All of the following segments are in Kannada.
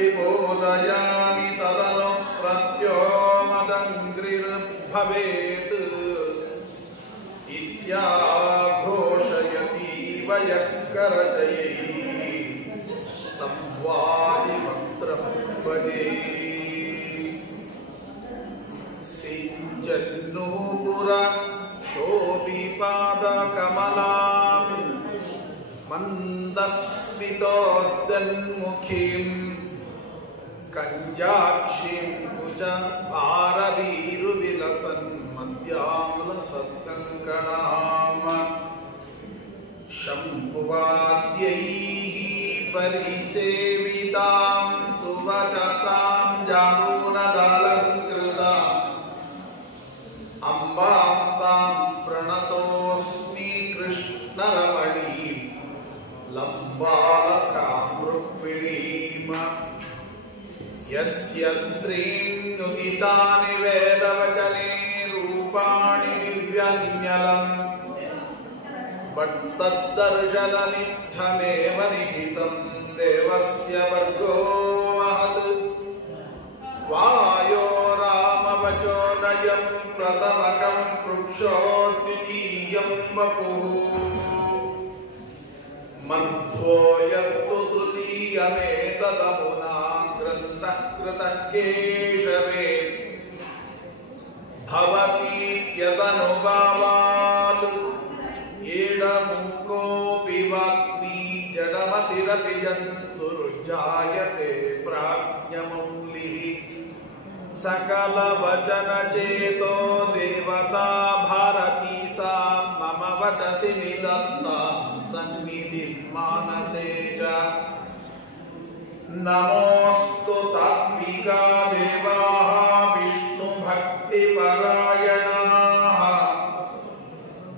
विबोधयामि तदनु प्रत्यो मदङ्घ्रिर्भवेत् इत्याघोषयतीव यः करचयैः स्तम्वादिमन्त्रं भजे सिञ्जन्नूपुर शोभिपादकमलां मन्दस्मितोद्दन्मुखीं कञ्जाक्षीं कुचभारवीरुविलसन् मद्याम्लसत्कङ्कणाम् शम्भुवाद्यैः परिसेवितां सुवचतां जालूनदालङ्कृताम् अम्बां तां प्रणतोऽस्मि कृष्णरमणीं लम्बालकां रुक्मिणीम् यस्य त्रीण्युदितानि वेदवचने रूपाणि दिव्यान्यलम् तद्दर्शनमित्थमेव निहितं देवस्य वर्गो महत् वायो रामवचोदयं प्रथमकं वृक्षो द्वितीयं वपुः मध्वो यत्तु तृतीयमेतदमुना ग्रन्थः कृतः केशवे भवति यदनुभावात् एडमुकोऽपि वाग्मी जडमतिरपि जन्तुर्जायते प्राज्ञमौलिः सकलवचनचेतो देवता भारती सा मम वचसि निदत्तां सन्निधिं मानसे च नमोऽस्तु तात्विका देवाः विष्णुभक्तिपरायणाः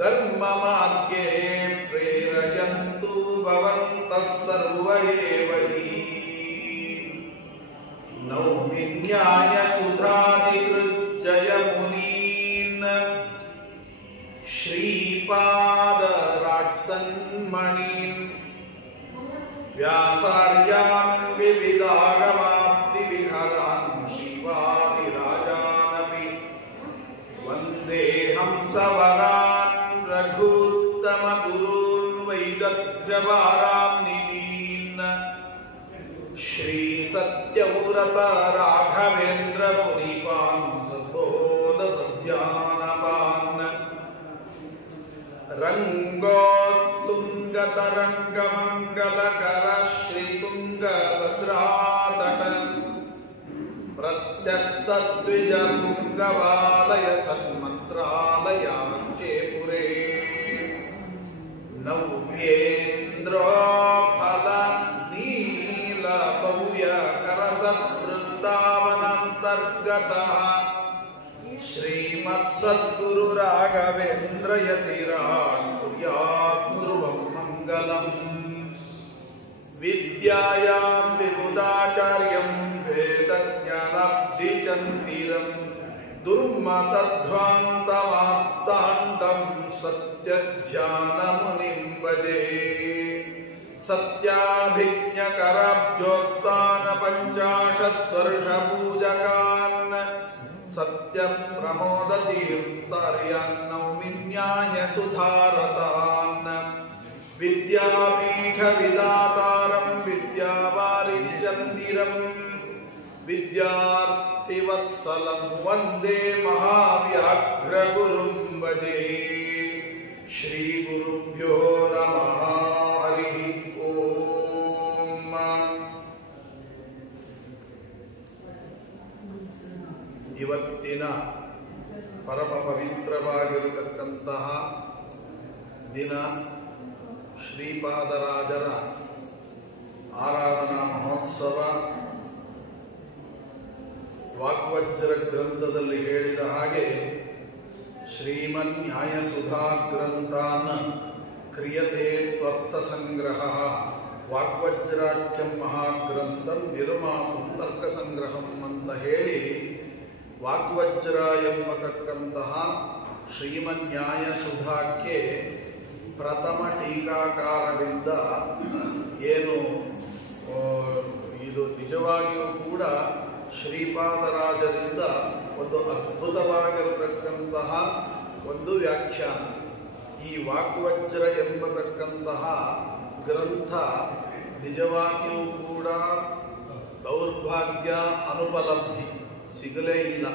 धर्ममार्गे प्रेरयन्तु भवन्तः सर्व एव हि नौमि न्यायसुधादिकृज्जयमुनीन् श्रीपादराट्सन्मणीन् व्यासार्यान् विविधागमाब्धिविहरान् शिवादिराजानपि वन्दे हंसवरान् रघूत्तमगुरून् वैदग्ध्यवारान् निधीन् श्रीसत्यव्रत राघवेन्द्र मुनिपान् सद्बोधसध्यानपान् रङ्गोत्तुङ्गतरङ्गमङ्गलकर श्रीतुङ्गभद्रातट प्रत्यस्तद्विजपुङ्गवालय सन्मन्त्रालयार्चे पुरे नव्येन्द्रोफल नीलभव्यकरसद्वृन्दावनान्तर्गतः श्रीमत्सद्गुरु राघवेन्द्र यतिराट् कुर्यात् ध्रुवं मङ्गलम् विद्यायां विबुधाचार्यं वेदज्ञानाब्धिचन्दिरं दुर्मतध्वान्तमार्ताण्डं सत्यध्यानमुनिं भजे सत्याभिज्ञकराब्जोत्तान पञ्चाशद्वर्षपूजकान् सत्यप्रमोदतीर्थार्यान् नौमि न्यायसुधारतान् विद्यापीठविदातारं विद्यावारिधिचन्दिरं विद्यार्थिवत्सलं वन्दे महाव्याघ्रगुरुं भजे श्रीगुरुभ्यो नमः हरिः ओम्। ಇವತ್ತಿನ ಪರಮ ಪವಿತ್ರವಾಗಿರತಕ್ಕಂತಹ ದಿನ ಶ್ರೀಪಾದರಾಜರ ಆರಾಧನಾ ಮಹೋತ್ಸವ. ವಾಗ್ವಜ್ರ ಗ್ರಂಥದಲ್ಲಿ ಹೇಳಿದ ಹಾಗೆ ಶ್ರೀಮನ್ ನ್ಯಾಯಸುಧಾ ಗ್ರಂಥಾನ್ ಕ್ರಿಯತೆ ತ್ವರ್ಥ ಸಂಗ್ರಹ ವಾಗ್ವಜ್ರಾಖ್ಯಂ ಮಹಾಗ್ರಂಥಂ ನಿರ್ಮಾತುಂ ತರ್ಕ ಸಂಗ್ರಹಂ ಅಂತ ಹೇಳಿ ವಾಗ್ವಜ್ರ ಎಂಬತಕ್ಕಂತಹ ಶ್ರೀಮನ್ ನ್ಯಾಯಸುಧಾಕ್ಕೆ ಪ್ರಥಮ ಟೀಕಾಕಾರರಿಂದ ಏನು ಇದು ನಿಜ ನಿಜವಾಗಿಯೂ ಕೂಡ ಶ್ರೀಪಾದರಾಜರಿಂದ ಒಂದು ಅದ್ಭುತವಾಗಿರತಕ್ಕಂತಹ ಒಂದು ವ್ಯಾಖ್ಯಾನ. ಈ ವಾಗ್ವಜ್ರ ಎಂಬತಕ್ಕಂತಹ ಗ್ರಂಥ ನಿಜವಾಗಿಯೂ ಕೂಡ ದೌರ್ಭಾಗ್ಯ, ಅನುಪಲಬ್ಧಿ, ಸಿಗಲೇ ಇಲ್ಲ.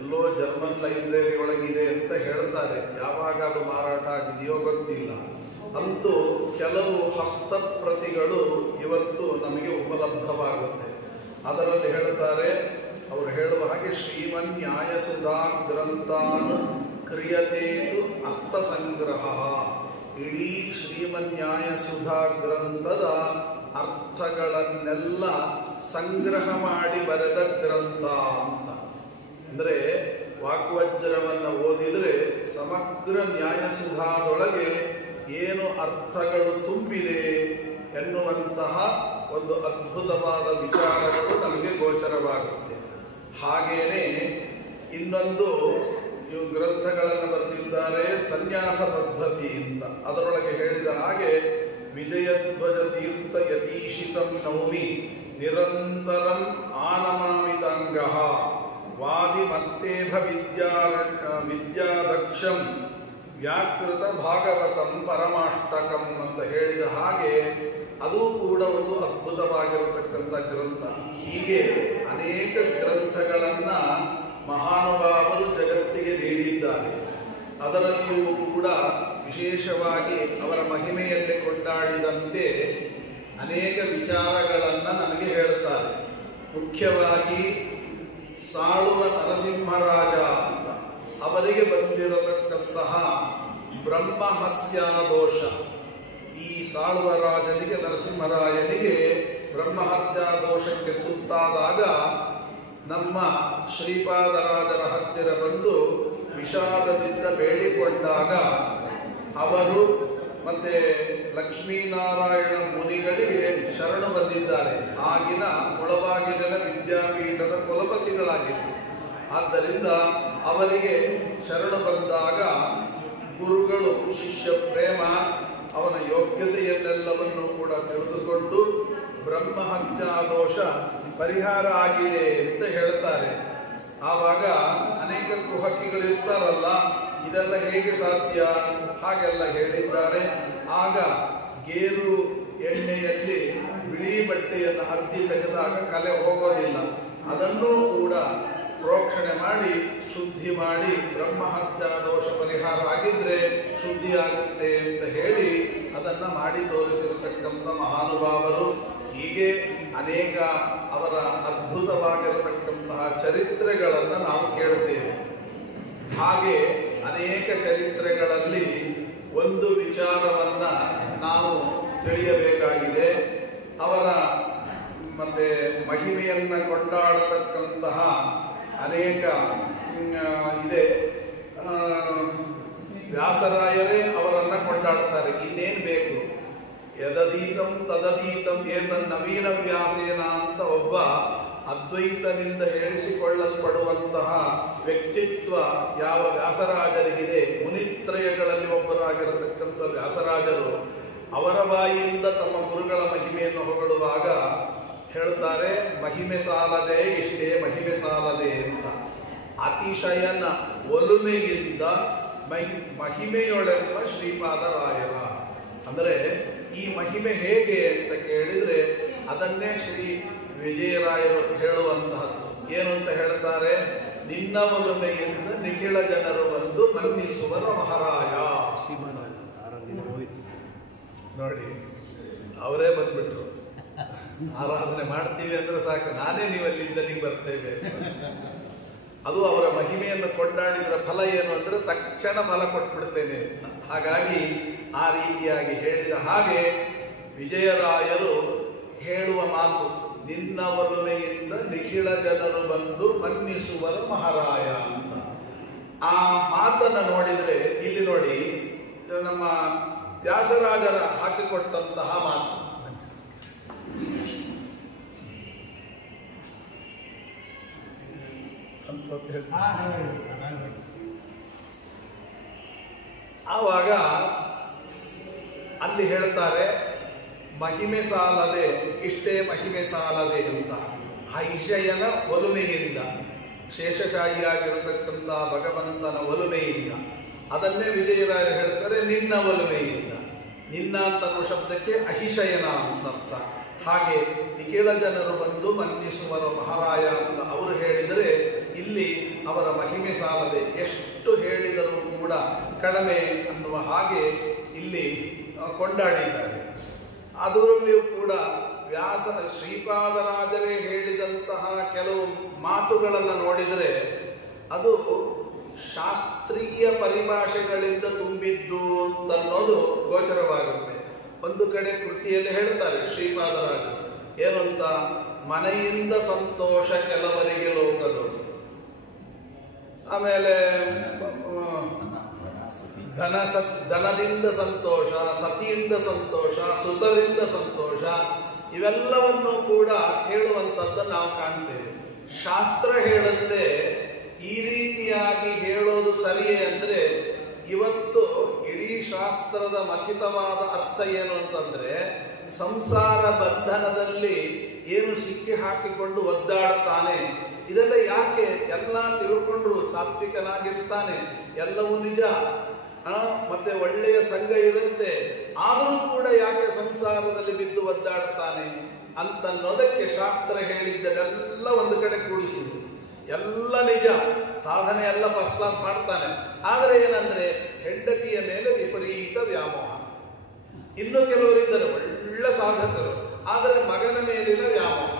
ಎಲ್ಲೋ ಜರ್ಮನ್ ಲೈಬ್ರರಿ ಒಳಗಿದೆ ಅಂತ ಹೇಳ್ತಾರೆ. ಯಾವಾಗ ಅದು ಮಾರಾಟ ಆಗಿದೆಯೋ ಗೊತ್ತಿಲ್ಲ. ಅಂತೂ ಕೆಲವು ಹಸ್ತಪ್ರತಿಗಳು ಇವತ್ತು ನಮಗೆ ಉಪಲಬ್ಧವಾಗುತ್ತೆ. ಅದರಲ್ಲಿ ಹೇಳ್ತಾರೆ, ಅವರು ಹೇಳುವ ಹಾಗೆ ಶ್ರೀಮನ್ ನ್ಯಾಯಸುಧಾ ಗ್ರಂಥಾನ್ ಕ್ರಿಯತೇತು ಅರ್ಥಸಂಗ್ರಹ. ಇಡೀ ಶ್ರೀಮನ್ ನ್ಯಾಯಸುಧಾ ಗ್ರಂಥದ ಅರ್ಥಗಳನ್ನೆಲ್ಲ ಸಂಗ್ರಹ ಮಾಡಿ ಬರೆದ ಗ್ರಂಥ ಅಂತ. ಅಂದರೆ ವಾಗ್ವಜ್ರವನ್ನು ಓದಿದರೆ ಸಮಗ್ರ ನ್ಯಾಯಸುಧಾದೊಳಗೆ ಏನು ಅರ್ಥಗಳು ತುಂಬಿದೆ ಎನ್ನುವಂತಹ ಒಂದು ಅದ್ಭುತವಾದ ವಿಚಾರಗಳು ನಮಗೆ ಗೋಚರವಾಗುತ್ತೆ. ಹಾಗೇನೆ ಇನ್ನೊಂದು ಇವು ಗ್ರಂಥಗಳನ್ನು ಬರೆದಿದ್ದಾರೆ ಸನ್ಯಾಸ ಪದ್ಧತಿಯಿಂದ. ಅದರೊಳಗೆ ಹೇಳಿದ ಹಾಗೆ ವಿಜಯಧ್ವಜ ತೀರ್ಥ ಯತೀಶಿತಂ ನೌಮಿ ನಿರಂತರಂ ಆನಮಾಮಿತಾಂಗಃ ವಾದಿ ಮತ್ತೇಭ ವಿದ್ಯಾದಕ್ಷಂ ವ್ಯಾಕೃತ ಭಾಗವತಂ ಪರಮಾಷ್ಟಕಂ ಅಂತ ಹೇಳಿದ ಹಾಗೆ ಅದು ಕೂಡ ಒಂದು ಅದ್ಭುತವಾಗಿರತಕ್ಕಂಥ ಗ್ರಂಥ. ಹೀಗೆ ಅನೇಕ ಗ್ರಂಥಗಳನ್ನು ಮಹಾನುಭಾವರು ಜಗತ್ತಿಗೆ ನೀಡಿದ್ದಾರೆ. ಅದರಲ್ಲಿಯೂ ಕೂಡ ವಿಶೇಷವಾಗಿ ಅವರ ಮಹಿಮೆಯಲ್ಲಿ ಕೊಂಡಾಡಿದಂತೆ ಅನೇಕ ವಿಚಾರಗಳನ್ನು ನಮಗೆ ಹೇಳ್ತಾರೆ. ಮುಖ್ಯವಾಗಿ ಸಾಳುವ ನರಸಿಂಹರಾಜ ಅಂತ ಅವರಿಗೆ ಬಂದಿರತಕ್ಕಂತಹ ಬ್ರಹ್ಮಹತ್ಯಾ ದೋಷ. ಈ ಸಾಳುವ ರಾಜನಿಗೆ, ನರಸಿಂಹರಾಯನಿಗೆ ಬ್ರಹ್ಮಹತ್ಯಾ ದೋಷಕ್ಕೆ ತುತ್ತಾದಾಗ ನಮ್ಮ ಶ್ರೀಪಾದರಾಜರ ಹತ್ತಿರ ಬಂದು ವಿಷಾದದಿಂದ ಬೇಡಿಕೊಂಡಾಗ ಅವರು ಮತ್ತೆ ಲಕ್ಷ್ಮೀನಾರಾಯಣ ಮುನಿಗಳಿಗೆ ಶರಣು ಬಂದಿದ್ದಾರೆ. ಆಗಿನ ಮುಳಬಾಗಿಲಿನ ವಿದ್ಯಾಪೀಠದ ಕುಲಪತಿಗಳಾಗಿದ್ದರು. ಆದ್ದರಿಂದ ಅವರಿಗೆ ಶರಣು ಬಂದಾಗ ಗುರುಗಳು ಶಿಷ್ಯ ಪ್ರೇಮ, ಅವನ ಯೋಗ್ಯತೆಯನ್ನೆಲ್ಲವನ್ನು ಕೂಡ ತಿಳಿದುಕೊಂಡು ಬ್ರಹ್ಮಹತ್ಯಾ ದೋಷ ಪರಿಹಾರ ಆಗಿದೆ ಅಂತ ಹೇಳ್ತಾರೆ. ಆವಾಗ ಅನೇಕ ಕುಹಕಿಗಳಿರ್ತಾರಲ್ಲ, ಇದೆಲ್ಲ ಹೇಗೆ ಸಾಧ್ಯ ಹಾಗೆಲ್ಲ ಹೇಳಿದ್ದಾರೆ. ಆಗ ಗೇರು ಎಣ್ಣೆಯಲ್ಲಿ ಬಿಳಿ ಬಟ್ಟೆಯನ್ನು ಅದ್ದಿ ತೆಗೆದಾಗ ಕಲೆ ಹೋಗೋದಿಲ್ಲ. ಅದನ್ನೂ ಕೂಡ ಪ್ರೋಕ್ಷಣೆ ಮಾಡಿ ಶುದ್ಧಿ ಮಾಡಿ ಬ್ರಹ್ಮಹತ್ಯಾ ದೋಷ ಪರಿಹಾರ ಆಗಿದ್ರೆ ಶುದ್ಧಿ ಆಗುತ್ತೆ ಅಂತ ಹೇಳಿ ಅದನ್ನು ಮಾಡಿ ತೋರಿಸಿರತಕ್ಕಂಥ ಮಹಾನುಭಾವರು. ಹೀಗೆ ಅನೇಕ ಅವರ ಅದ್ಭುತವಾಗಿರತಕ್ಕಂತಹ ಚರಿತ್ರೆಗಳನ್ನು ನಾವು ಕೇಳುತ್ತೇವೆ. ಹಾಗೆ ಅನೇಕ ಚರಿತ್ರೆಗಳಲ್ಲಿ ಒಂದು ವಿಚಾರವನ್ನು ನಾವು ತಿಳಿಯಬೇಕಾಗಿದೆ. ಅವರ ಮತ್ತೆ ಮಹಿಮೆಯನ್ನು ಕೊಂಡಾಡತಕ್ಕಂತಹ ಅನೇಕ ಇದೆ. ವ್ಯಾಸರಾಯರೇ ಅವರನ್ನು ಕೊಂಡಾಡ್ತಾರೆ. ಇನ್ನೇನು ಬೇಕು? ಯದದೀತಂ ತದದೀತಂ ಏತನ್ನವೀನ ವ್ಯಾಸೇನ ಅಂತ ಒಬ್ಬ ಅದ್ವೈತನಿಂದ ಹೇಳಿಸಿಕೊಳ್ಳಲ್ಪಡುವಂತಹ ವ್ಯಕ್ತಿತ್ವ ಯಾವ ವ್ಯಾಸರಾಜರಿಗಿದೆ, ಮುನಿತ್ರಯಗಳಲ್ಲಿ ಒಬ್ಬರಾಗಿರತಕ್ಕಂಥ ವ್ಯಾಸರಾಜರು ಅವರ ಬಾಯಿಯಿಂದ ತಮ್ಮ ಗುರುಗಳ ಮಹಿಮೆಯನ್ನು ಹೊಗಳುವಾಗ ಹೇಳ್ತಾರೆ, ಮಹಿಮೆ ಸಾಲದೆ ಇಷ್ಟೇ ಮಹಿಮೆ ಸಾಲದೆ ಅಂತ. ಅತಿಶಯನ ಒಲುಮೆಯಿಂದ ಮಹಿಮೆಯೊಳೆಂಬ ಶ್ರೀಪಾದರಾಯರ. ಅಂದರೆ ಈ ಮಹಿಮೆ ಹೇಗೆ ಅಂತ ಕೇಳಿದರೆ ಅದನ್ನೇ ಶ್ರೀ ವಿಜಯರಾಯರು ಹೇಳುವಂತಹದ್ದು. ಏನು ಅಂತ ಹೇಳ್ತಾರೆ? ನಿನ್ನ ಒಲುಮೆಯಿಂದ ನಿಖಿಳ ಜನರು ಬಂದು ಮನ್ನಿಸುವರ ಮಹಾರಾಯ. ನೋಡಿ, ಅವರೇ ಬಂದ್ಬಿಟ್ರು. ಆರಾಧನೆ ಮಾಡ್ತೀವಿ ಅಂದ್ರೆ ಸಾಕು, ನಾನೇ ನೀವಲ್ಲಿಂದ ನೀವು ಬರ್ತೇವೆ. ಅದು ಅವರ ಮಹಿಮೆಯನ್ನು ಕೊಂಡಾಡಿದ್ರ ಫಲ ಏನು ಅಂದ್ರೆ ತಕ್ಷಣ ಫಲ ಕೊಟ್ಬಿಡ್ತೇನೆ. ಹಾಗಾಗಿ ಆ ರೀತಿಯಾಗಿ ಹೇಳಿದ ಹಾಗೆ ವಿಜಯರಾಯರು ಹೇಳುವ ಮಾತು, ನಿನ್ನ ಒಲುಮೆಯಿಂದ ನಿಖಿಳ ಜನರು ಬಂದು ಮನ್ನಿಸುವರ ಮಹಾರಾಯ ಅಂತ. ಆ ಮಾತನ್ನು ನೋಡಿದರೆ ಇಲ್ಲಿ ನೋಡಿ, ನಮ್ಮ ವ್ಯಾಸರಾಜರ ಹಾಕಿಕೊಟ್ಟಂತಹ ಮಾತು. ಆವಾಗ ಅಲ್ಲಿ ಹೇಳ್ತಾರೆ, ಮಹಿಮೆ ಸಾಲದೆ, ಇಷ್ಟೇ ಮಹಿಮೆ ಸಾಲದೆ ಅಂತ ಹೈಷಯನ ಒಲುಮೆಯಿಂದ, ಶೇಷಶಾಹಿಯಾಗಿರತಕ್ಕಂಥ ಭಗವಂತನ ಒಲುಮೆಯಿಂದ, ಅದನ್ನೇ ವಿಜಯರಾಯರು ಹೇಳ್ತಾರೆ ನಿನ್ನ ಒಲುಮೆಯಿಂದ. ನಿನ್ನ ಅಂತನ್ನುವ ಶಬ್ದಕ್ಕೆ ಅಹಿಶಯನ ಅಂತರ್ಥ. ಹಾಗೆ ನಿಖಿಳ ಜನರು ಬಂದು ಮನ್ನಿಸುವರು ಮಹಾರಾಯ ಅಂತ ಅವರು ಹೇಳಿದರೆ, ಇಲ್ಲಿ ಅವರ ಮಹಿಮೆ ಸಾಲದೆ, ಎಷ್ಟು ಹೇಳಿದರೂ ಕೂಡ ಕಡಿಮೆ ಅನ್ನುವ ಹಾಗೆ ಇಲ್ಲಿ ಕೊಂಡಾಡಿದ್ದಾರೆ. ಅದರಲ್ಲಿಯೂ ಕೂಡ ಶ್ರೀಪಾದರಾಜರೇ ಹೇಳಿದಂತಹ ಕೆಲವು ಮಾತುಗಳನ್ನು ನೋಡಿದರೆ ಅದು ಶಾಸ್ತ್ರೀಯ ಪರಿಭಾಷೆಗಳಿಂದ ತುಂಬಿದ್ದು ಅಂತನ್ನೋದು ಗೋಚರವಾಗುತ್ತೆ. ಒಂದು ಕಡೆ ಕೃತಿಯಲ್ಲಿ ಹೇಳ್ತಾರೆ ಶ್ರೀಪಾದರಾಜರು ಏನು ಅಂತ, ಮನೆಯಿಂದ ಸಂತೋಷ ಕೆಲವರಿಗೆ ಲೋಕದೊಳು, ಆಮೇಲೆ ಧನದಿಂದ ಸಂತೋಷ, ಸತಿಯಿಂದ ಸಂತೋಷ, ಸುತರಿಂದ ಸಂತೋಷ, ಇವೆಲ್ಲವನ್ನು ಕೂಡ ಹೇಳುವಂಥದ್ದನ್ನು ನಾವು ಕಾಣ್ತೇವೆ. ಶಾಸ್ತ್ರ ಹೇಳುತ್ತೆ ಈ ರೀತಿಯಾಗಿ ಹೇಳೋದು ಸರಿಯೇ ಅಂದರೆ, ಇವತ್ತು ಇಡೀ ಶಾಸ್ತ್ರದ ಮಥಿತವಾದ ಅರ್ಥ ಏನು ಅಂತಂದ್ರೆ, ಸಂಸಾರ ಬಂಧನದಲ್ಲಿ ಏನು ಸಿಕ್ಕಿ ಹಾಕಿಕೊಂಡು ಒದ್ದಾಡ್ತಾನೆ, ಇದೆಲ್ಲ ಯಾಕೆ, ಎಲ್ಲ ತಿಳ್ಕೊಂಡ್ರು ಸಾತ್ವಿಕನಾಗಿರ್ತಾನೆ, ಎಲ್ಲವೂ ನಿಜ, ಮತ್ತೆ ಒಳ್ಳೆಯ ಸಂಘ ಇರುತ್ತೆ, ಆದರೂ ಕೂಡ ಯಾಕೆ ಸಂಸಾರದಲ್ಲಿ ಬಿದ್ದು ಒದ್ದಾಡ್ತಾನೆ ಅಂತನ್ನೋದಕ್ಕೆ ಶಾಸ್ತ್ರ ಹೇಳಿದ್ದನ್ನೆಲ್ಲ ಒಂದು ಕಡೆ ಕೂಡಿಸಿದ್ರು. ಎಲ್ಲ ನಿಜ, ಸಾಧನೆ ಎಲ್ಲ ಫಸ್ಟ್ ಕ್ಲಾಸ್ ಮಾಡ್ತಾನೆ, ಆದರೆ ಏನಂದ್ರೆ ಹೆಂಡತಿಯ ಮೇಲೆ ವಿಪರೀತ ವ್ಯಾಮೋಹ. ಇನ್ನು ಕೆಲವರಿದ್ದರು ಒಳ್ಳೆ ಸಾಧಕರು, ಆದರೆ ಮಗನ ಮೇಲಿನ ವ್ಯಾಮೋಹ.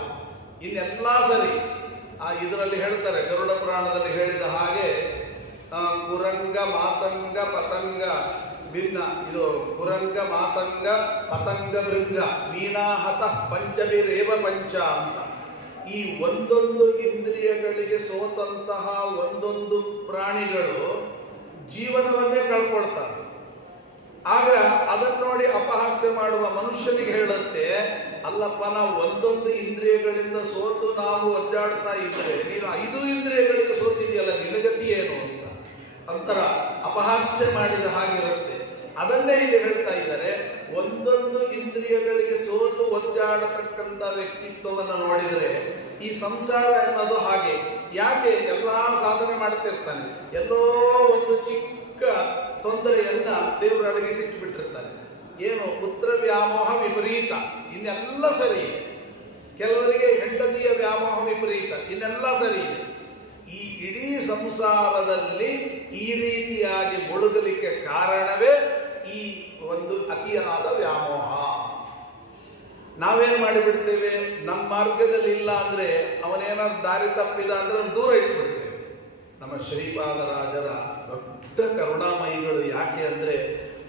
ಇನ್ನೆಲ್ಲ ಸರಿ. ಇದರಲ್ಲಿ ಹೇಳ್ತಾರೆ ಗರುಡ ಪುರಾಣದಲ್ಲಿ ಹೇಳಿದ ಹಾಗೆ, ಕುರಂಗ ಮಾತಂಗ ಪತಂಗ ಭಿನ್ನ, ಇದು ಕುರಂಗ ಮಾತಂಗ ಪತಂಗ ಭೃಂಗ ಮೀನಾಹತ ಪಂಚಭಿರೇವ ಪಂಚ ಅಂತ. ಈ ಒಂದೊಂದು ಇಂದ್ರಿಯಗಳಿಗೆ ಸೋತಂತಹ ಒಂದೊಂದು ಪ್ರಾಣಿಗಳು ಜೀವನವನ್ನೇ ಕಳ್ಕೊಳ್ತಾರೆ. ಆಗ ಅದನ್ನು ನೋಡಿ ಅಪಹಾಸ್ಯ ಮಾಡುವ ಮನುಷ್ಯನಿಗೆ ಹೇಳುತ್ತೆ, ಅಲ್ಲಪ್ಪ ನಾವು ಒಂದೊಂದು ಇಂದ್ರಿಯಗಳಿಂದ ಸೋತು ನಾವು ಒದ್ದಾಡ್ತಾ ಇದ್ರೆ ನೀನು 5 ಇಂದ್ರಿಯಗಳಿಗೆ ಸೋತಿದೆಯಲ್ಲ, ನಿನಗತಿ ಏನು ಅಂತ ಅಂತರ ಅಪಹಾಸ್ಯ ಮಾಡಿದ ಹಾಗಿರುತ್ತೆ. ಅದನ್ನೇ ಇಲ್ಲಿ ಹೇಳ್ತಾ ಇದ್ದಾರೆ, ಒಂದೊಂದು ಇಂದ್ರಿಯಗಳಿಗೆ ಸೋತು ಒದ್ದಾಡತಕ್ಕಂಥ ವ್ಯಕ್ತಿತ್ವವನ್ನು ನೋಡಿದರೆ ಈ ಸಂಸಾರ ಅನ್ನೋದು ಹಾಗೆ. ಯಾಕೆ ಎಲ್ಲಾ ಸಾಧನೆ ಮಾಡ್ತಿರ್ತಾನೆ, ಎಲ್ಲೋ ಒಂದು ಚಿಕ್ಕ ತೊಂದರೆಯನ್ನ ದೇವರು ಅಡಗಿಸಿಟ್ಟು ಬಿಟ್ಟಿರ್ತಾನೆ. ಏನು ಪುತ್ರ ವ್ಯಾಮೋಹ ವಿಪರೀತ, ಇನ್ನೆಲ್ಲ ಸರಿ ಇದೆ. ಕೆಲವರಿಗೆ ಹೆಂಡತಿಯ ವ್ಯಾಮೋಹ ವಿಪರೀತ, ಇನ್ನೆಲ್ಲ ಸರಿ ಇದೆ. ಈ ಇಡೀ ಸಂಸಾರದಲ್ಲಿ ಈ ರೀತಿಯಾಗಿ ಮುಳುಗಲಿಕ್ಕೆ ಕಾರಣವೇ ಈ ಒಂದು ಅತಿಯಾದ ವ್ಯಾಮೋಹ. ನಾವೇನ್ ಮಾಡಿಬಿಡ್ತೇವೆ, ನಮ್ಮ ಮಾರ್ಗದಲ್ಲಿ ಇಲ್ಲ ಅಂದ್ರೆ, ಅವನೇನಾದ್ರು ದಾರಿ ತಪ್ಪಿದ ಅಂದ್ರೆ ದೂರ ಇಟ್ಬಿಡ್ತೇವೆ. ನಮ್ಮ ಶ್ರೀಪಾದರಾಜರ ದೊಡ್ಡ ಕರುಣಾಮಯಿಗಳು. ಯಾಕೆ ಅಂದ್ರೆ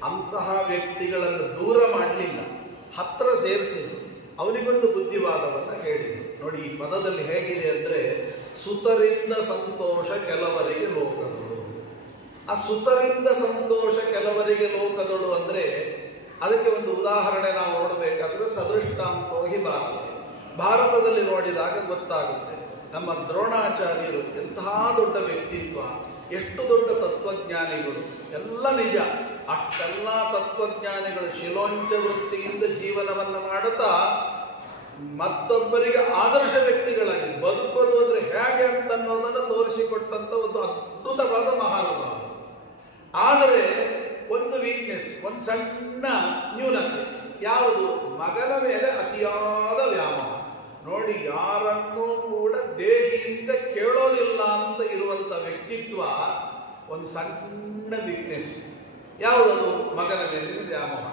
ಅಂತಹ ವ್ಯಕ್ತಿಗಳನ್ನು ದೂರ ಮಾಡಲಿಲ್ಲ, ಹತ್ರ ಸೇರಿಸಿದ್ರು. ಅವನಿಗೊಂದು ಬುದ್ಧಿವಾದವನ್ನು ಹೇಳಿದ್ರು. ನೋಡಿ ಈ ಪದದಲ್ಲಿ ಹೇಗಿದೆ ಅಂದ್ರೆ, ಸುತರಿಂದ ಸಂತೋಷ ಕೆಲವರಿಗೆ ಲೋಕದೊಳು. ಆ ಸುತರಿಂದ ಸಂತೋಷ ಕೆಲವರಿಗೆ ಲೋಕದೊಳು ಅಂದ್ರೆ ಅದಕ್ಕೆ ಒಂದು ಉದಾಹರಣೆ ನಾವು ನೋಡಬೇಕಾದ್ರೆ ಸದೃಷ್ಟಾಂತೋಹಿ ಭಾರತದಲ್ಲಿ ನೋಡಿದಾಗ ಗೊತ್ತಾಗುತ್ತೆ. ನಮ್ಮ ದ್ರೋಣಾಚಾರ್ಯರು ಎಂತಹ ದೊಡ್ಡ ವ್ಯಕ್ತಿತ್ವ, ಎಷ್ಟು ದೊಡ್ಡ ತತ್ವಜ್ಞಾನಿಗಳು, ಎಲ್ಲ ನಿಜ. ಅಷ್ಟೆಲ್ಲ ತತ್ವಜ್ಞಾನಿಗಳು ಶಿಲೋಂಚ ವೃತ್ತಿಯಿಂದ ಜೀವನವನ್ನು ಮಾಡುತ್ತಾ ಮತ್ತೊಬ್ಬರಿಗೆ ಆದರ್ಶ ವ್ಯಕ್ತಿಗಳಾಗಿ ಬದುಕೋದು ಅಂದ್ರೆ ಹೇಗೆ ಅಂತನ್ನೋದನ್ನು ತೋರಿಸಿಕೊಟ್ಟಂತ ಒಂದು ಅದ್ಭುತವಾದ ಮಹಾನುಭಾವ. ಆದರೆ ಒಂದು ವೀಕ್ನೆಸ್, ಒಂದು ಸಣ್ಣ ನ್ಯೂನತೆ, ಯಾವುದು? ಮಗನ ಮೇಲೆ ಅತಿಯಾದ ವ್ಯಾಮೋಹ. ನೋಡಿ, ಯಾರನ್ನೂ ಕೂಡ ದೇಹಿಯಿಂದ ಕೇಳೋದಿಲ್ಲ ಅಂತ ಇರುವಂತ ವ್ಯಕ್ತಿತ್ವ ಒಂದು ಸಣ್ಣ ವೀಕ್ನೆಸ್. ಯಾವುದದು? ಮಗನ ಮೇಲಿನ ವ್ಯಾಮೋಹ.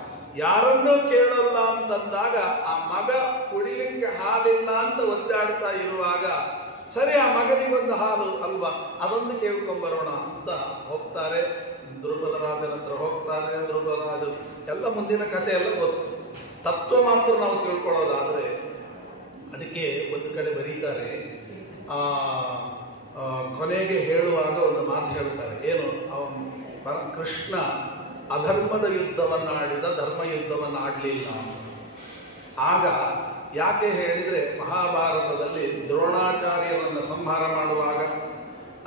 ಯಾರನ್ನೂ ಕೇಳಲ್ಲ ಅಂತಂದಾಗ ಆ ಮಗ ಕುಡಿಲಿಕ್ಕೆ ಹಾಲಿಲ್ಲ ಅಂತ ಒದ್ದಾಡ್ತಾ ಇರುವಾಗ, ಸರಿ ಆ ಮಗನಿಗೊಂದು ಹಾಲು ಅಲ್ವಾ, ಅದೊಂದು ಕೇಳ್ಕೊಂಬರೋಣ ಅಂತ ಹೋಗ್ತಾರೆ. ಧ್ರುಪದರಾಜನ ಹತ್ರ ಹೋಗ್ತಾರೆ. ಧ್ರುಪದರಾಜರು ಎಲ್ಲ ಮುಂದಿನ ಕಥೆ ಎಲ್ಲ ಗೊತ್ತು. ತತ್ವ ಮಾತ್ರ ನಾವು ತಿಳ್ಕೊಳ್ಳೋದಾದ್ರೆ ಅದಕ್ಕೆ ಒಂದು ಕಡೆ ಬರೀತಾರೆ. ಕೊನೆಗೆ ಹೇಳುವಾಗ ಒಂದು ಮಾತು ಹೇಳ್ತಾರೆ. ಏನು? ಕೃಷ್ಣ ಅಧರ್ಮದ ಯುದ್ಧವನ್ನು ಆಡಿದ, ಧರ್ಮ ಯುದ್ಧವನ್ನು ಆಡಲಿಲ್ಲ. ಆಗ ಯಾಕೆ ಹೇಳಿದರೆ, ಮಹಾಭಾರತದಲ್ಲಿ ದ್ರೋಣಾಚಾರ್ಯರನ್ನು ಸಂಹಾರ ಮಾಡುವಾಗ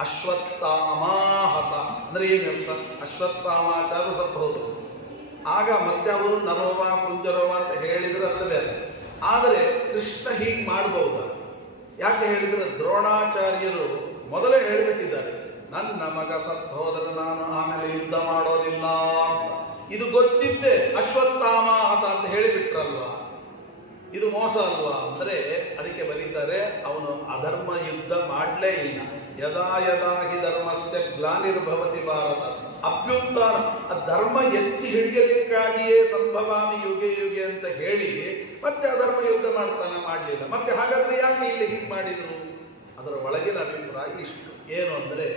ಅಶ್ವತ್ಥಾಮಾಹತ ಅಂದ್ರೆ ಏನಂತ? ಅಶ್ವತ್ಥಾಮಾಚಾರ್ಯರು ಸತ್ತು ಹೋದರು. ಆಗ ಮತ್ತೆ ಅವರು ನರೋವ ಕುಂಜರೋವ ಅಂತ ಹೇಳಿದ್ರೆ ಅದು ಬೇರೆ. ಆದರೆ ಕೃಷ್ಣ ಹೀಗೆ ಮಾಡಬಹುದಾ? ಯಾಕೆ ಹೇಳಿದ್ರೆ ದ್ರೋಣಾಚಾರ್ಯರು ಮೊದಲೇ ಹೇಳಿಬಿಟ್ಟಿದ್ದಾರೆ, ನನ್ನ ಮಗ ಸತ್ ಹೋದರೆ ನಾನು ಆಮೇಲೆ ಯುದ್ಧ ಮಾಡೋದಿಲ್ಲ ಅಂತ. ಇದು ಗೊತ್ತಿದ್ದೆ ಅಶ್ವತ್ಥಾಮ ಅಂತ ಹೇಳಿಬಿಟ್ರಲ್ವಾ, ಇದು ಮೋಸ ಅಲ್ವಾ ಅಂದರೆ ಅದಕ್ಕೆ ಬರೀತಾರೆ ಅವನು ಅಧರ್ಮ ಯುದ್ಧ ಮಾಡಲೇ ಇಲ್ಲ. ಯದಾ ಯದಾ ಹಿ ಧರ್ಮಸ್ಯ ಗ್ಲಾನಿರ್ಭವತಿ ಭಾರತ ಅಭ್ಯುತ್ಥಾನ, ಆ ಧರ್ಮ ಎತ್ತಿ ಹಿಡಿಯಲಿಕ್ಕಾಗಿಯೇ ಸಂಭವಾಮಿ ಯುಗೆ ಯುಗೆ ಅಂತ ಹೇಳಿ ಮತ್ತೆ ಅಧರ್ಮ ಯುದ್ಧ ಮಾಡಲಿಲ್ಲ. ಮತ್ತೆ ಹಾಗಾದ್ರೆ ಯಾಕೆ ಇಲ್ಲಿ ಹೀಗೆ ಮಾಡಿದ್ರು? ಅದರ ಒಳಗಿನ ಅಭಿಪ್ರಾಯ ಇಷ್ಟು, ಏನು ಅಂದರೆ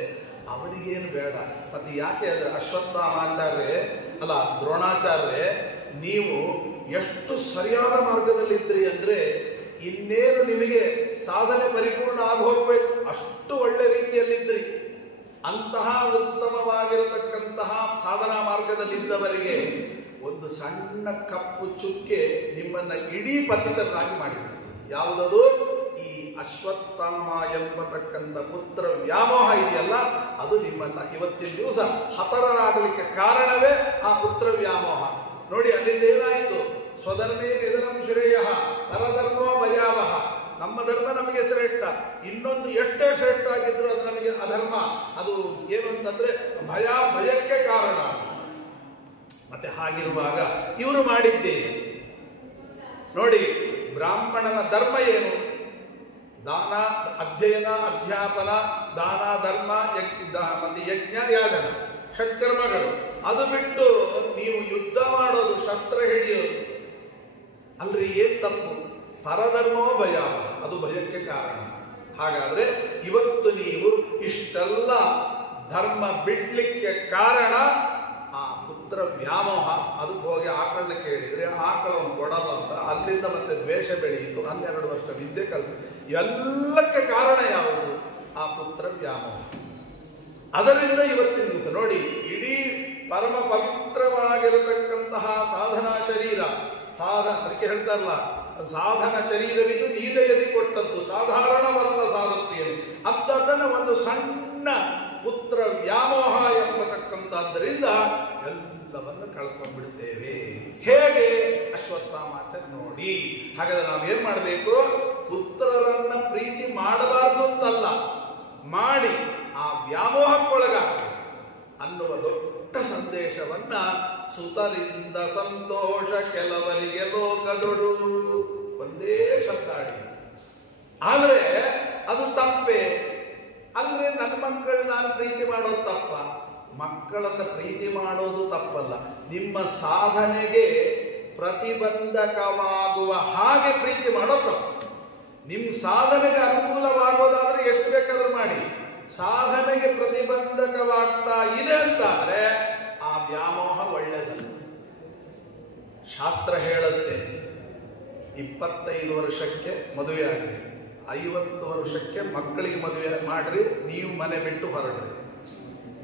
ಅವನಿಗೇನು ಬೇಡ. ಮತ್ತೆ ಯಾಕೆ ಅಂದರೆ ಅಶ್ವತ್ಥಾಮಾಚಾರ್ಯ ಅಲ್ಲ ದ್ರೋಣಾಚಾರ್ಯ, ನೀವು ಎಷ್ಟು ಸರಿಯಾದ ಮಾರ್ಗದಲ್ಲಿದ್ರಿ ಅಂದರೆ ಇನ್ನೇನು ನಿಮಗೆ ಸಾಧನೆ ಪರಿಪೂರ್ಣ ಆಗೋಗ್ಬೇಕು, ಅಷ್ಟು ಒಳ್ಳೆ ರೀತಿಯಲ್ಲಿದ್ರಿ. ಅಂತಹ ಉತ್ತಮವಾಗಿರತಕ್ಕಂತಹ ಸಾಧನಾ ಮಾರ್ಗದಲ್ಲಿದ್ದವರಿಗೆ ಒಂದು ಸಣ್ಣ ಕಪ್ಪು ಚುಕ್ಕೆ ನಿಮ್ಮನ್ನ ಇಡೀ ಪತಿತರನ್ನಾಗಿ ಮಾಡಿಬಿಡ್ತು. ಯಾವುದದು? ಈ ಅಶ್ವತ್ಥಾಮ ಎಂಬತಕ್ಕಂಥ ಪುತ್ರ ವ್ಯಾಮೋಹ ಇದೆಯಲ್ಲ, ಅದು ನಿಮ್ಮನ್ನ ಇವತ್ತಿನ ದಿವಸ ಹತರರಾಗಲಿಕ್ಕೆ ಕಾರಣವೇ ಆ ಪುತ್ರ ವ್ಯಾಮೋಹ. ನೋಡಿ ಅಲ್ಲಿಂದ ಏನಾಯಿತು? ಸ್ವಧರ್ಮೇ ನಿಧನಂ ಶ್ರೇಯ ಪರಧರ್ಮೋ ಭಯಾವಹ. ನಮ್ಮ ಧರ್ಮ ನಮಗೆ ಶ್ರೇಷ್ಠ, ಇನ್ನೊಂದು ಎಷ್ಟೇ ಶ್ರೇಷ್ಠ ಆಗಿದ್ರು ಅದು ನಮಗೆ ಅಧರ್ಮ. ಅದು ಏನು ಅಂತಂದ್ರೆ ಭಯಕ್ಕೆ ಕಾರಣ. ಮತ್ತೆ ಹಾಗಿರುವಾಗ ಇವರು ಮಾಡಿದ್ದೇನೆ ನೋಡಿ. ಬ್ರಾಹ್ಮಣನ ಧರ್ಮ ಏನು? ದಾನ, ಅಧ್ಯಯನ, ಅಧ್ಯಾಪನ, ದಾನ, ಧರ್ಮ, ಮತ್ತೆ ಯಜ್ಞ, ಯಾಜನ, ಷಟ್ಕರ್ಮಗಳು. ಅದು ಬಿಟ್ಟು ನೀವು ಯುದ್ಧ ಮಾಡೋದು, ಶಸ್ತ್ರ ಹಿಡಿಯೋದು ಅಲ್ರಿ, ಏನ್ ತಪ್ಪು? ಪರಧರ್ಮೋ ಭಯ, ಅದು ಭಯಕ್ಕೆ ಕಾರಣ. ಹಾಗಾದ್ರೆ ಇವತ್ತು ನೀವು ಇಷ್ಟೆಲ್ಲ ಧರ್ಮ ಬಿಡ್ಲಿಕ್ಕೆ ಕಾರಣ ಆ ಪುತ್ರ ವ್ಯಾಮೋಹ. ಅದಕ್ಕೆ ಹೋಗಿ ಆಕಳನ್ನ ಕೇಳಿದ್ರೆ ಆಕಳವನ್ನು ಕೊಡಲ್ಲ ಅಂತ ಅಲ್ಲಿಂದ ಮತ್ತೆ ದ್ವೇಷ ಬೆಳೆಯಿತು. 12 ವರ್ಷ ವಿದ್ಯೆ ಕಲಿತು. ಎಲ್ಲಕ್ಕೆ ಕಾರಣ ಯಾವುದು? ಆ ಪುತ್ರ ವ್ಯಾಮೋಹ. ಅದರಿಂದ ಇವತ್ತಿನ ದಿವಸ ನೋಡಿ, ಇಡೀ ಪರಮ ಪವಿತ್ರವಾಗಿರತಕ್ಕಂತಹ ಸಾಧನಾ ಶರೀರ, ಅದಕ್ಕೆ ಹೇಳ್ತಾರಲ್ಲ, ಸಾಧನ ಶರೀರವಿದು ನೀಲೆಯಲ್ಲಿ ಕೊಟ್ಟದ್ದು, ಸಾಧಾರಣವಲ್ಲ ಸಾಧತ್ರಿಯಲ್ಲಿ. ಅಂಥದ್ದನ್ನು ಒಂದು ಸಣ್ಣ ಪುತ್ರ ವ್ಯಾಮೋಹ ಎಂಬತಕ್ಕಂಥದ್ದರಿಂದ ಎಲ್ಲವನ್ನು ಕಳ್ಕೊಂಡ್ಬಿಡ್ತೇವೆ. ಹೇಗೆ? ಅಶ್ವತ್ಥಾಮಾಚಾರ್ಯ ನೋಡಿ. ಹಾಗಾದ್ರೆ ನಾವೇನ್ ಮಾಡಬೇಕು? ಪುತ್ರರನ್ನ ಪ್ರೀತಿ ಮಾಡಬಾರ್ದು ಅಂತಲ್ಲ, ಮಾಡಿ ಆ ವ್ಯಾಮೋಹಕ್ಕೊಳಗಾಗಬೇಕು ಅನ್ನುವ ದೊಡ್ಡ ಸಂದೇಶವನ್ನ ಸುತರಿಂದ ಸಂತೋಷ ಕೆಲವರಿಗೆ ಲೋಕದೊಡು ಒಂದೇ ಶಬ್ದಾಡಿ. ಆದರೆ ಅದು ತಪ್ಪೇ. ಅಂದ್ರೆ ನನ್ನ ಮಕ್ಕಳು ನಾನು ಪ್ರೀತಿ ಮಾಡೋದು ತಪ್ಪ? ಮಕ್ಕಳನ್ನ ಪ್ರೀತಿ ಮಾಡೋದು ತಪ್ಪಲ್ಲ, ನಿಮ್ಮ ಸಾಧನೆಗೆ ಪ್ರತಿಬಂಧಕವಾಗುವ ಹಾಗೆ ಪ್ರೀತಿ ಮಾಡೋದು ತಪ್ಪು. ನಿಮ್ಮ ಸಾಧನೆಗೆ ಅನುಕೂಲವಾಗೋದಾದ್ರೆ ಎಷ್ಟು ಬೇಕಾದ್ರೂ ಮಾಡಿ. ಸಾಧನೆಗೆ ಪ್ರತಿಬಂಧಕವಾಗ್ತಾ ಇದೆ ಅಂತಾದ್ರೆ ಆ ವ್ಯಾಮೋಹ ಒಳ್ಳೆಯದಲ್ಲ. ಶಾಸ್ತ್ರ ಹೇಳುತ್ತೆ 25 ವರ್ಷಕ್ಕೆ ಮದುವೆ ಆಗ್ರಿ, 50 ವರ್ಷಕ್ಕೆ ಮಕ್ಕಳಿಗೆ ಮದುವೆ ಮಾಡ್ರಿ, ನೀವು ಮನೆ ಬಿಟ್ಟು ಹೊರಡ್ರಿ.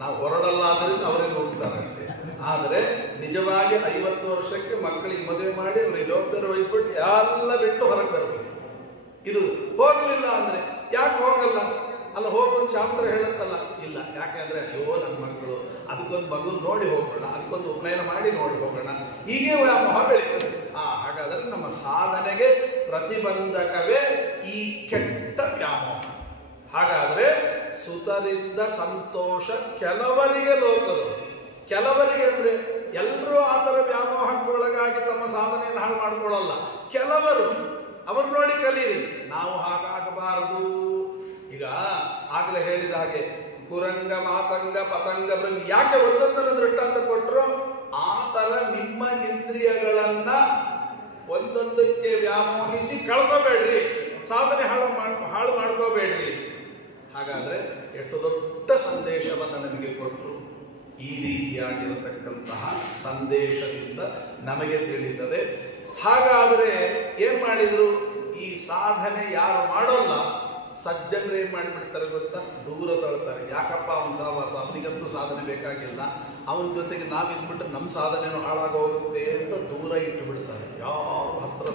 ನಾವು ಹೊರಡಲ್ಲ ಆದ್ರಿಂದ ಅವರಿಗೆ ಹೋಗ್ತಾರಂತೆ. ಆದರೆ ನಿಜವಾಗಿ 50 ವರ್ಷಕ್ಕೆ ಮಕ್ಕಳಿಗೆ ಮದುವೆ ಮಾಡಿ ಅವರಿಗೆ ಜವಾಬ್ದಾರಿ ವಹಿಸ್ಬಿಟ್ಟು ಎಲ್ಲ ಬಿಟ್ಟು ಹೊರಗೆ ಬರಬೇಕು. ಇದು ಹೋಗಲಿಲ್ಲ ಅಂದ್ರೆ ಯಾಕೆ ಹೋಗಲ್ಲ? ಅಲ್ಲ, ಹೋಗೋದು ಶಾಸ್ತ್ರ ಹೇಳುತ್ತಲ್ಲ. ಇಲ್ಲ, ಯಾಕೆಂದ್ರೆ ಅಯ್ಯೋ ನನ್ನ ಮಕ್ಕಳು, ಅದಕ್ಕೊಂದು ಮಗು ನೋಡಿ ಹೋಗೋಣ, ಅದಕ್ಕೊಂದು ಉಪನಯನ ಮಾಡಿ ನೋಡಿ ಹೋಗೋಣ, ಹೀಗೆ ವ್ಯಾಮೋಹ ಬೆಳೀತದೆ. ಹಾಗಾದರೆ ನಮ್ಮ ಸಾಧನೆಗೆ ಪ್ರತಿಬಂಧಕವೇ ಈ ಕೆಟ್ಟ ವ್ಯಾಮೋಹ. ಹಾಗಾದ್ರೆ ಸುತರಿಂದ ಸಂತೋಷ ಕೆಲವರಿಗೆ ಲೋಕರು. ಕೆಲವರಿಗೆ ಅಂದ್ರೆ ಎಲ್ಲರೂ ಆ ಥರ ವ್ಯಾಮೋಹಕ್ಕೊಳಗಾಗಿ ತಮ್ಮ ಸಾಧನೆಯನ್ನು ಹಾಳು ಮಾಡ್ಕೊಳ್ಳಲ್ಲ. ಕೆಲವರು ಅವರು ನೋಡಿ ಕಲೀರಿ, ನಾವು ಹಾಗಾಗಬಾರದು. ಈಗ ಆಗಲೇ ಹೇಳಿದ ಹಾಗೆ ಕುರಂಗ, ಮಾತಂಗ, ಪತಂಗ, ಮೃಗ, ಯಾಕೆ ಒಂದೊಂದನ್ನು ದೃಷ್ಟಾಂತ ಕೊಟ್ಟರು? ಆ ತರ ನಿಮ್ಮ ಇಂದ್ರಿಯಗಳನ್ನ ಒಂದೊಂದಕ್ಕೆ ವ್ಯಾಮೋಹಿಸಿ ಕಳ್ಕೋಬೇಡ್ರಿ, ಸಾಧನೆ ಹಾಳು ಮಾಡ್ಕೋಬೇಡ್ರಿ. ಹಾಗಾದ್ರೆ ಎಷ್ಟು ದೊಡ್ಡ ಸಂದೇಶವನ್ನು ನಮಗೆ ಕೊಟ್ಟರು. ಈ ರೀತಿಯಾಗಿರತಕ್ಕಂತಹ ಸಂದೇಶದಿಂದ ನಮಗೆ ತಿಳಿಯುತ್ತದೆ. ಹಾಗಾದರೆ ಏನ್ ಮಾಡಿದ್ರು? ಈ ಸಾಧನೆ ಯಾರು ಮಾಡೋಲ್ಲ, ಸಜ್ಜನರು ಏನ್ ಮಾಡಿಬಿಡ್ತಾರೆ ಗೊತ್ತಾ? ದೂರ ತಳ್ತಾರೆ. ಯಾಕಪ್ಪ ಅವನ ಸಹವಾಸ, ಅವನಿಗಂತೂ ಸಾಧನೆ ಬೇಕಾಗಿಲ್ಲ, ಅವನ ಜೊತೆಗೆ ನಾವಿದ್ಬಿಟ್ರೆ ನಮ್ಮ ಸಾಧನೆನೂ ಹಾಳಾಗೋಗುತ್ತೆ ಅಂತ ದೂರ ಇಟ್ಟು ಬಿಡ್ತಾರೆ. ಯಾರು ಹತ್ರ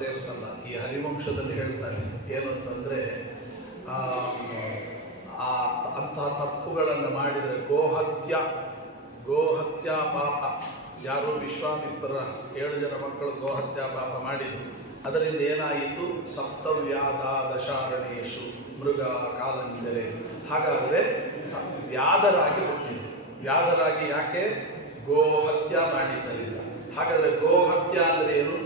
ಸೇರಿಸಲ್ಲ. ಈ ಹರಿವಂಶದಲ್ಲಿ ಹೇಳ್ತಾರೆ ಏನು ಅಂತಂದ್ರೆ, ಅಂತಹ ತಪ್ಪುಗಳನ್ನು ಮಾಡಿದರೆ ಗೋಹತ್ಯ, ಗೋಹತ್ಯಾ ಪಾಪ. ಯಾರು ವಿಶ್ವಾಮಿತ್ರರ 7 ಜನ ಮಕ್ಕಳು ಗೋಹತ್ಯಾ ಪಾಪ ಮಾಡಿದರು. ಅದರಿಂದ ಏನಾಯಿತು? ಸಪ್ತವ್ಯಾಧ ದಶಾರಣೇಶು ಮೃಗ ಕಾಲಂಜರೆ. ಹಾಗಾದರೆ ವ್ಯಾಧರಾಗಿ ಹುಟ್ಟಿದ್ರು. ವ್ಯಾಧರಾಗಿ ಯಾಕೆ? ಗೋಹತ್ಯಾ ಮಾಡಿದ್ದರಿಂದ. ಹಾಗಾದರೆ ಗೋಹತ್ಯಾ ಅಂದರೆ ಏನು?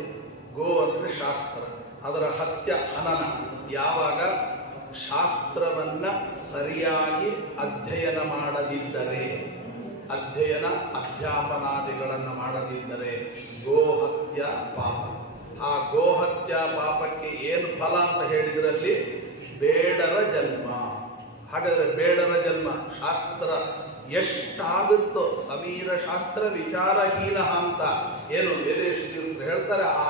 ಗೋ ಅಂದರೆ ಶಾಸ್ತ್ರ, ಅದರ ಹತ್ಯ ಹನನ. ಯಾವಾಗ ಶಾಸ್ತ್ರವನ್ನ ಸರಿಯಾಗಿ ಅಧ್ಯಯನ ಮಾಡದಿದ್ದರೆ, ಅಧ್ಯಯನ ಅಧ್ಯಾಪನಾದಿಗಳನ್ನು ಮಾಡದಿದ್ದರೆ ಗೋಹತ್ಯ ಪಾಪ. ಆ ಗೋಹತ್ಯ ಪಾಪಕ್ಕೆ ಏನು ಫಲ ಅಂತ ಹೇಳಿದ್ರಲ್ಲಿ ಬೇಡರ ಜನ್ಮ. ಹಾಗಾದರೆ ಬೇಡರ ಜನ್ಮ ಶಾಸ್ತ್ರ ಎಷ್ಟಾಗುತ್ತೋ, ಸಮೀರ ಶಾಸ್ತ್ರ ವಿಚಾರಹೀನ ಅಂತ ಏನು ವೇದೇಶ್ವರರು ಹೇಳ್ತಾರೆ. ಆ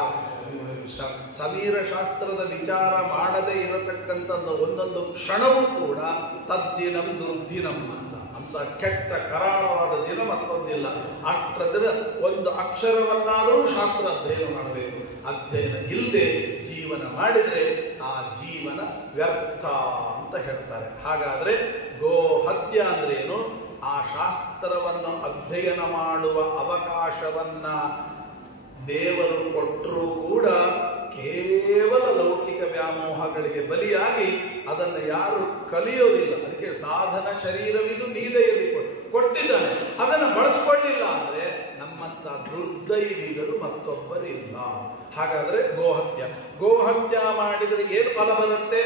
ಸಮೀರ ಶಾಸ್ತ್ರದ ವಿಚಾರ ಮಾಡದೇ ಇರತಕ್ಕಂಥದ್ದು ಒಂದೊಂದು ಕ್ಷಣವೂ ಕೂಡ ತದ್ದಿನಂ ದುರ್ದಿನಂ ಅಂತ ಕೆಟ್ಟ ಕರಾಳವಾದ ದಿನ ಮತ್ತೊಂದಿಲ್ಲ. ಅಷ್ಟರ ದಿನ ಒಂದು ಅಕ್ಷರವನ್ನಾದರೂ ಶಾಸ್ತ್ರ ಅಧ್ಯಯನ ಮಾಡಬೇಕು. ಅಧ್ಯಯನ ಇಲ್ಲದೆ ಜೀವನ ಮಾಡಿದರೆ ಆ ಜೀವನ ವ್ಯರ್ಥ ಅಂತ ಹೇಳ್ತಾರೆ. ಹಾಗಾದ್ರೆ ಗೋ ಹತ್ಯ ಅಂದ್ರೆ ಏನು? ಆ ಶಾಸ್ತ್ರವನ್ನು ಅಧ್ಯಯನ ಮಾಡುವ ಅವಕಾಶವನ್ನ ದೇವರು ಕೊಟ್ಟರೂ ಕೂಡ ಕೇವಲ ಲೌಕಿಕ ವ್ಯಾಮೋಹಗಳಿಗೆ ಬಲಿಯಾಗಿ ಅದನ್ನು ಯಾರು ಕಲಿಯೋದಿಲ್ಲ. ಅದಕ್ಕೆ ಸಾಧನ ಶರೀರವಿದು ನೀದೆಯಲ್ಲಿ ಕೊಟ್ಟಿದ್ದಾನೆ, ಅದನ್ನು ಬಳಸ್ಕೊಳ್ಳಿಲ್ಲ ಅಂದ್ರೆ ನಮ್ಮಂತ ದುರ್ದೈವಿಗಳು ಮತ್ತೊಬ್ಬರಿಲ್ಲ. ಹಾಗಾದ್ರೆ ಗೋಹತ್ಯ ಮಾಡಿದರೆ ಏನು ಫಲ ಬರುತ್ತೆ?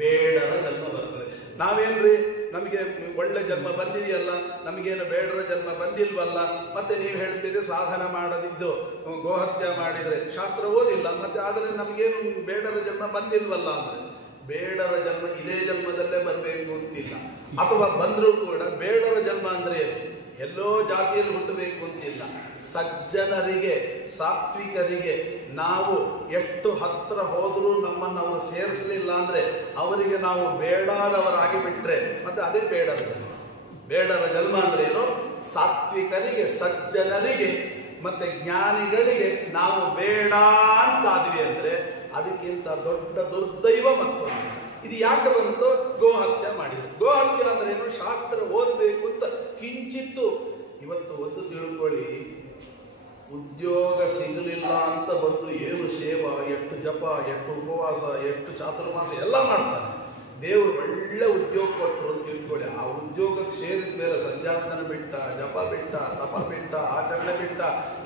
ಬೇಡರ ಜನ್ಮ ಬರ್ತದೆ. ನಾವೇನ್ರಿ ನಮಗೆ ಒಳ್ಳೆ ಜನ್ಮ ಬಂದಿದೆಯಲ್ಲ, ನಮಗೇನು ಬೇಡರ ಜನ್ಮ ಬಂದಿಲ್ವಲ್ಲ, ಮತ್ತೆ ನೀವು ಹೇಳ್ತೀರಿ ಸಾಧನ ಮಾಡದಿದ್ದು ಗೋಹತ್ಯ ಮಾಡಿದರೆ ಶಾಸ್ತ್ರ ಓದಿಲ್ಲ, ಮತ್ತೆ ಆದರೆ ನಮಗೇನು ಬೇಡರ ಜನ್ಮ ಬಂದಿಲ್ವಲ್ಲ ಅಂದ್ರೆ ಬೇಡರ ಜನ್ಮ ಇದೇ ಜನ್ಮದಲ್ಲೇ ಬರಬೇಕು ಅಂತಿಲ್ಲ. ಅಥವಾ ಬಂದರೂ ಕೂಡ ಬೇಡರ ಜನ್ಮ ಅಂದ್ರೆ ಏನು? ಎಲ್ಲೋ ಜಾತಿಯಲ್ಲಿ ಹುಟ್ಟಬೇಕು ಅಂತಿಲ್ಲ. ಸಜ್ಜನರಿಗೆ, ಸಾತ್ವಿಕರಿಗೆ ನಾವು ಎಷ್ಟು ಹತ್ರ ಹೋದರೂ ನಮ್ಮನ್ನು ಅವರು ಸೇರಿಸಲಿಲ್ಲ ಅಂದ್ರೆ ಅವರಿಗೆ ನಾವು ಬೇಡಾದವರಾಗಿ ಬಿಟ್ರೆ ಮತ್ತೆ ಅದೇ ಬೇಡರ ಜನ್ಮ. ಬೇಡರ ಜನ್ಮ ಅಂದ್ರೆ ಏನು? ಸಾತ್ವಿಕರಿಗೆ, ಸಜ್ಜನರಿಗೆ ಮತ್ತೆ ಜ್ಞಾನಿಗಳಿಗೆ ನಾವು ಬೇಡ ಅಂತಾದ್ವಿ ಅಂದ್ರೆ ಅದಕ್ಕಿಂತ ದೊಡ್ಡ ದುರ್ದೈವ ಮತ್ತೊಂದು. ಇದು ಯಾಕೆ ಬಂತು? ಗೋಹತ್ಯೆ ಮಾಡಿದ್ರು. ಗೋಹತ್ಯೆ ಅಂದ್ರೆ ಏನು? ಶಾಸ್ತ್ರ ಓದಬೇಕು ಅಂತ ಕಿಂಚಿತ್ತು. ಇವತ್ತು ಒಂದು ತಿಳ್ಕೊಳ್ಳಿ, ಉದ್ಯೋಗ ಸಿಗಲಿಲ್ಲ ಅಂತ ಬಂದು ಏನು ಸೇವಾ, ಎಷ್ಟು ಜಪ, ಎಷ್ಟು ಉಪವಾಸ, ಎಷ್ಟು ಚಾತುರ್ಮಾಸ ಎಲ್ಲ ಮಾಡ್ತಾನೆ. ದೇವರು ಒಳ್ಳೆ ಉದ್ಯೋಗ ಕೊಟ್ಟರು ಅಂತ ತಿಳ್ಕೊಳ್ಳಿ. ಆ ಉದ್ಯೋಗಕ್ಕೆ ಸೇರಿದ ಮೇಲೆ ಸಂಧ್ಯಾವಂದನ ಬಿಟ್ಟ, ಜಪ ಬಿಟ್ಟ, ತಪ ಬಿಟ್ಟ, ಆಚರಣೆ ಬಿಟ್ಟ,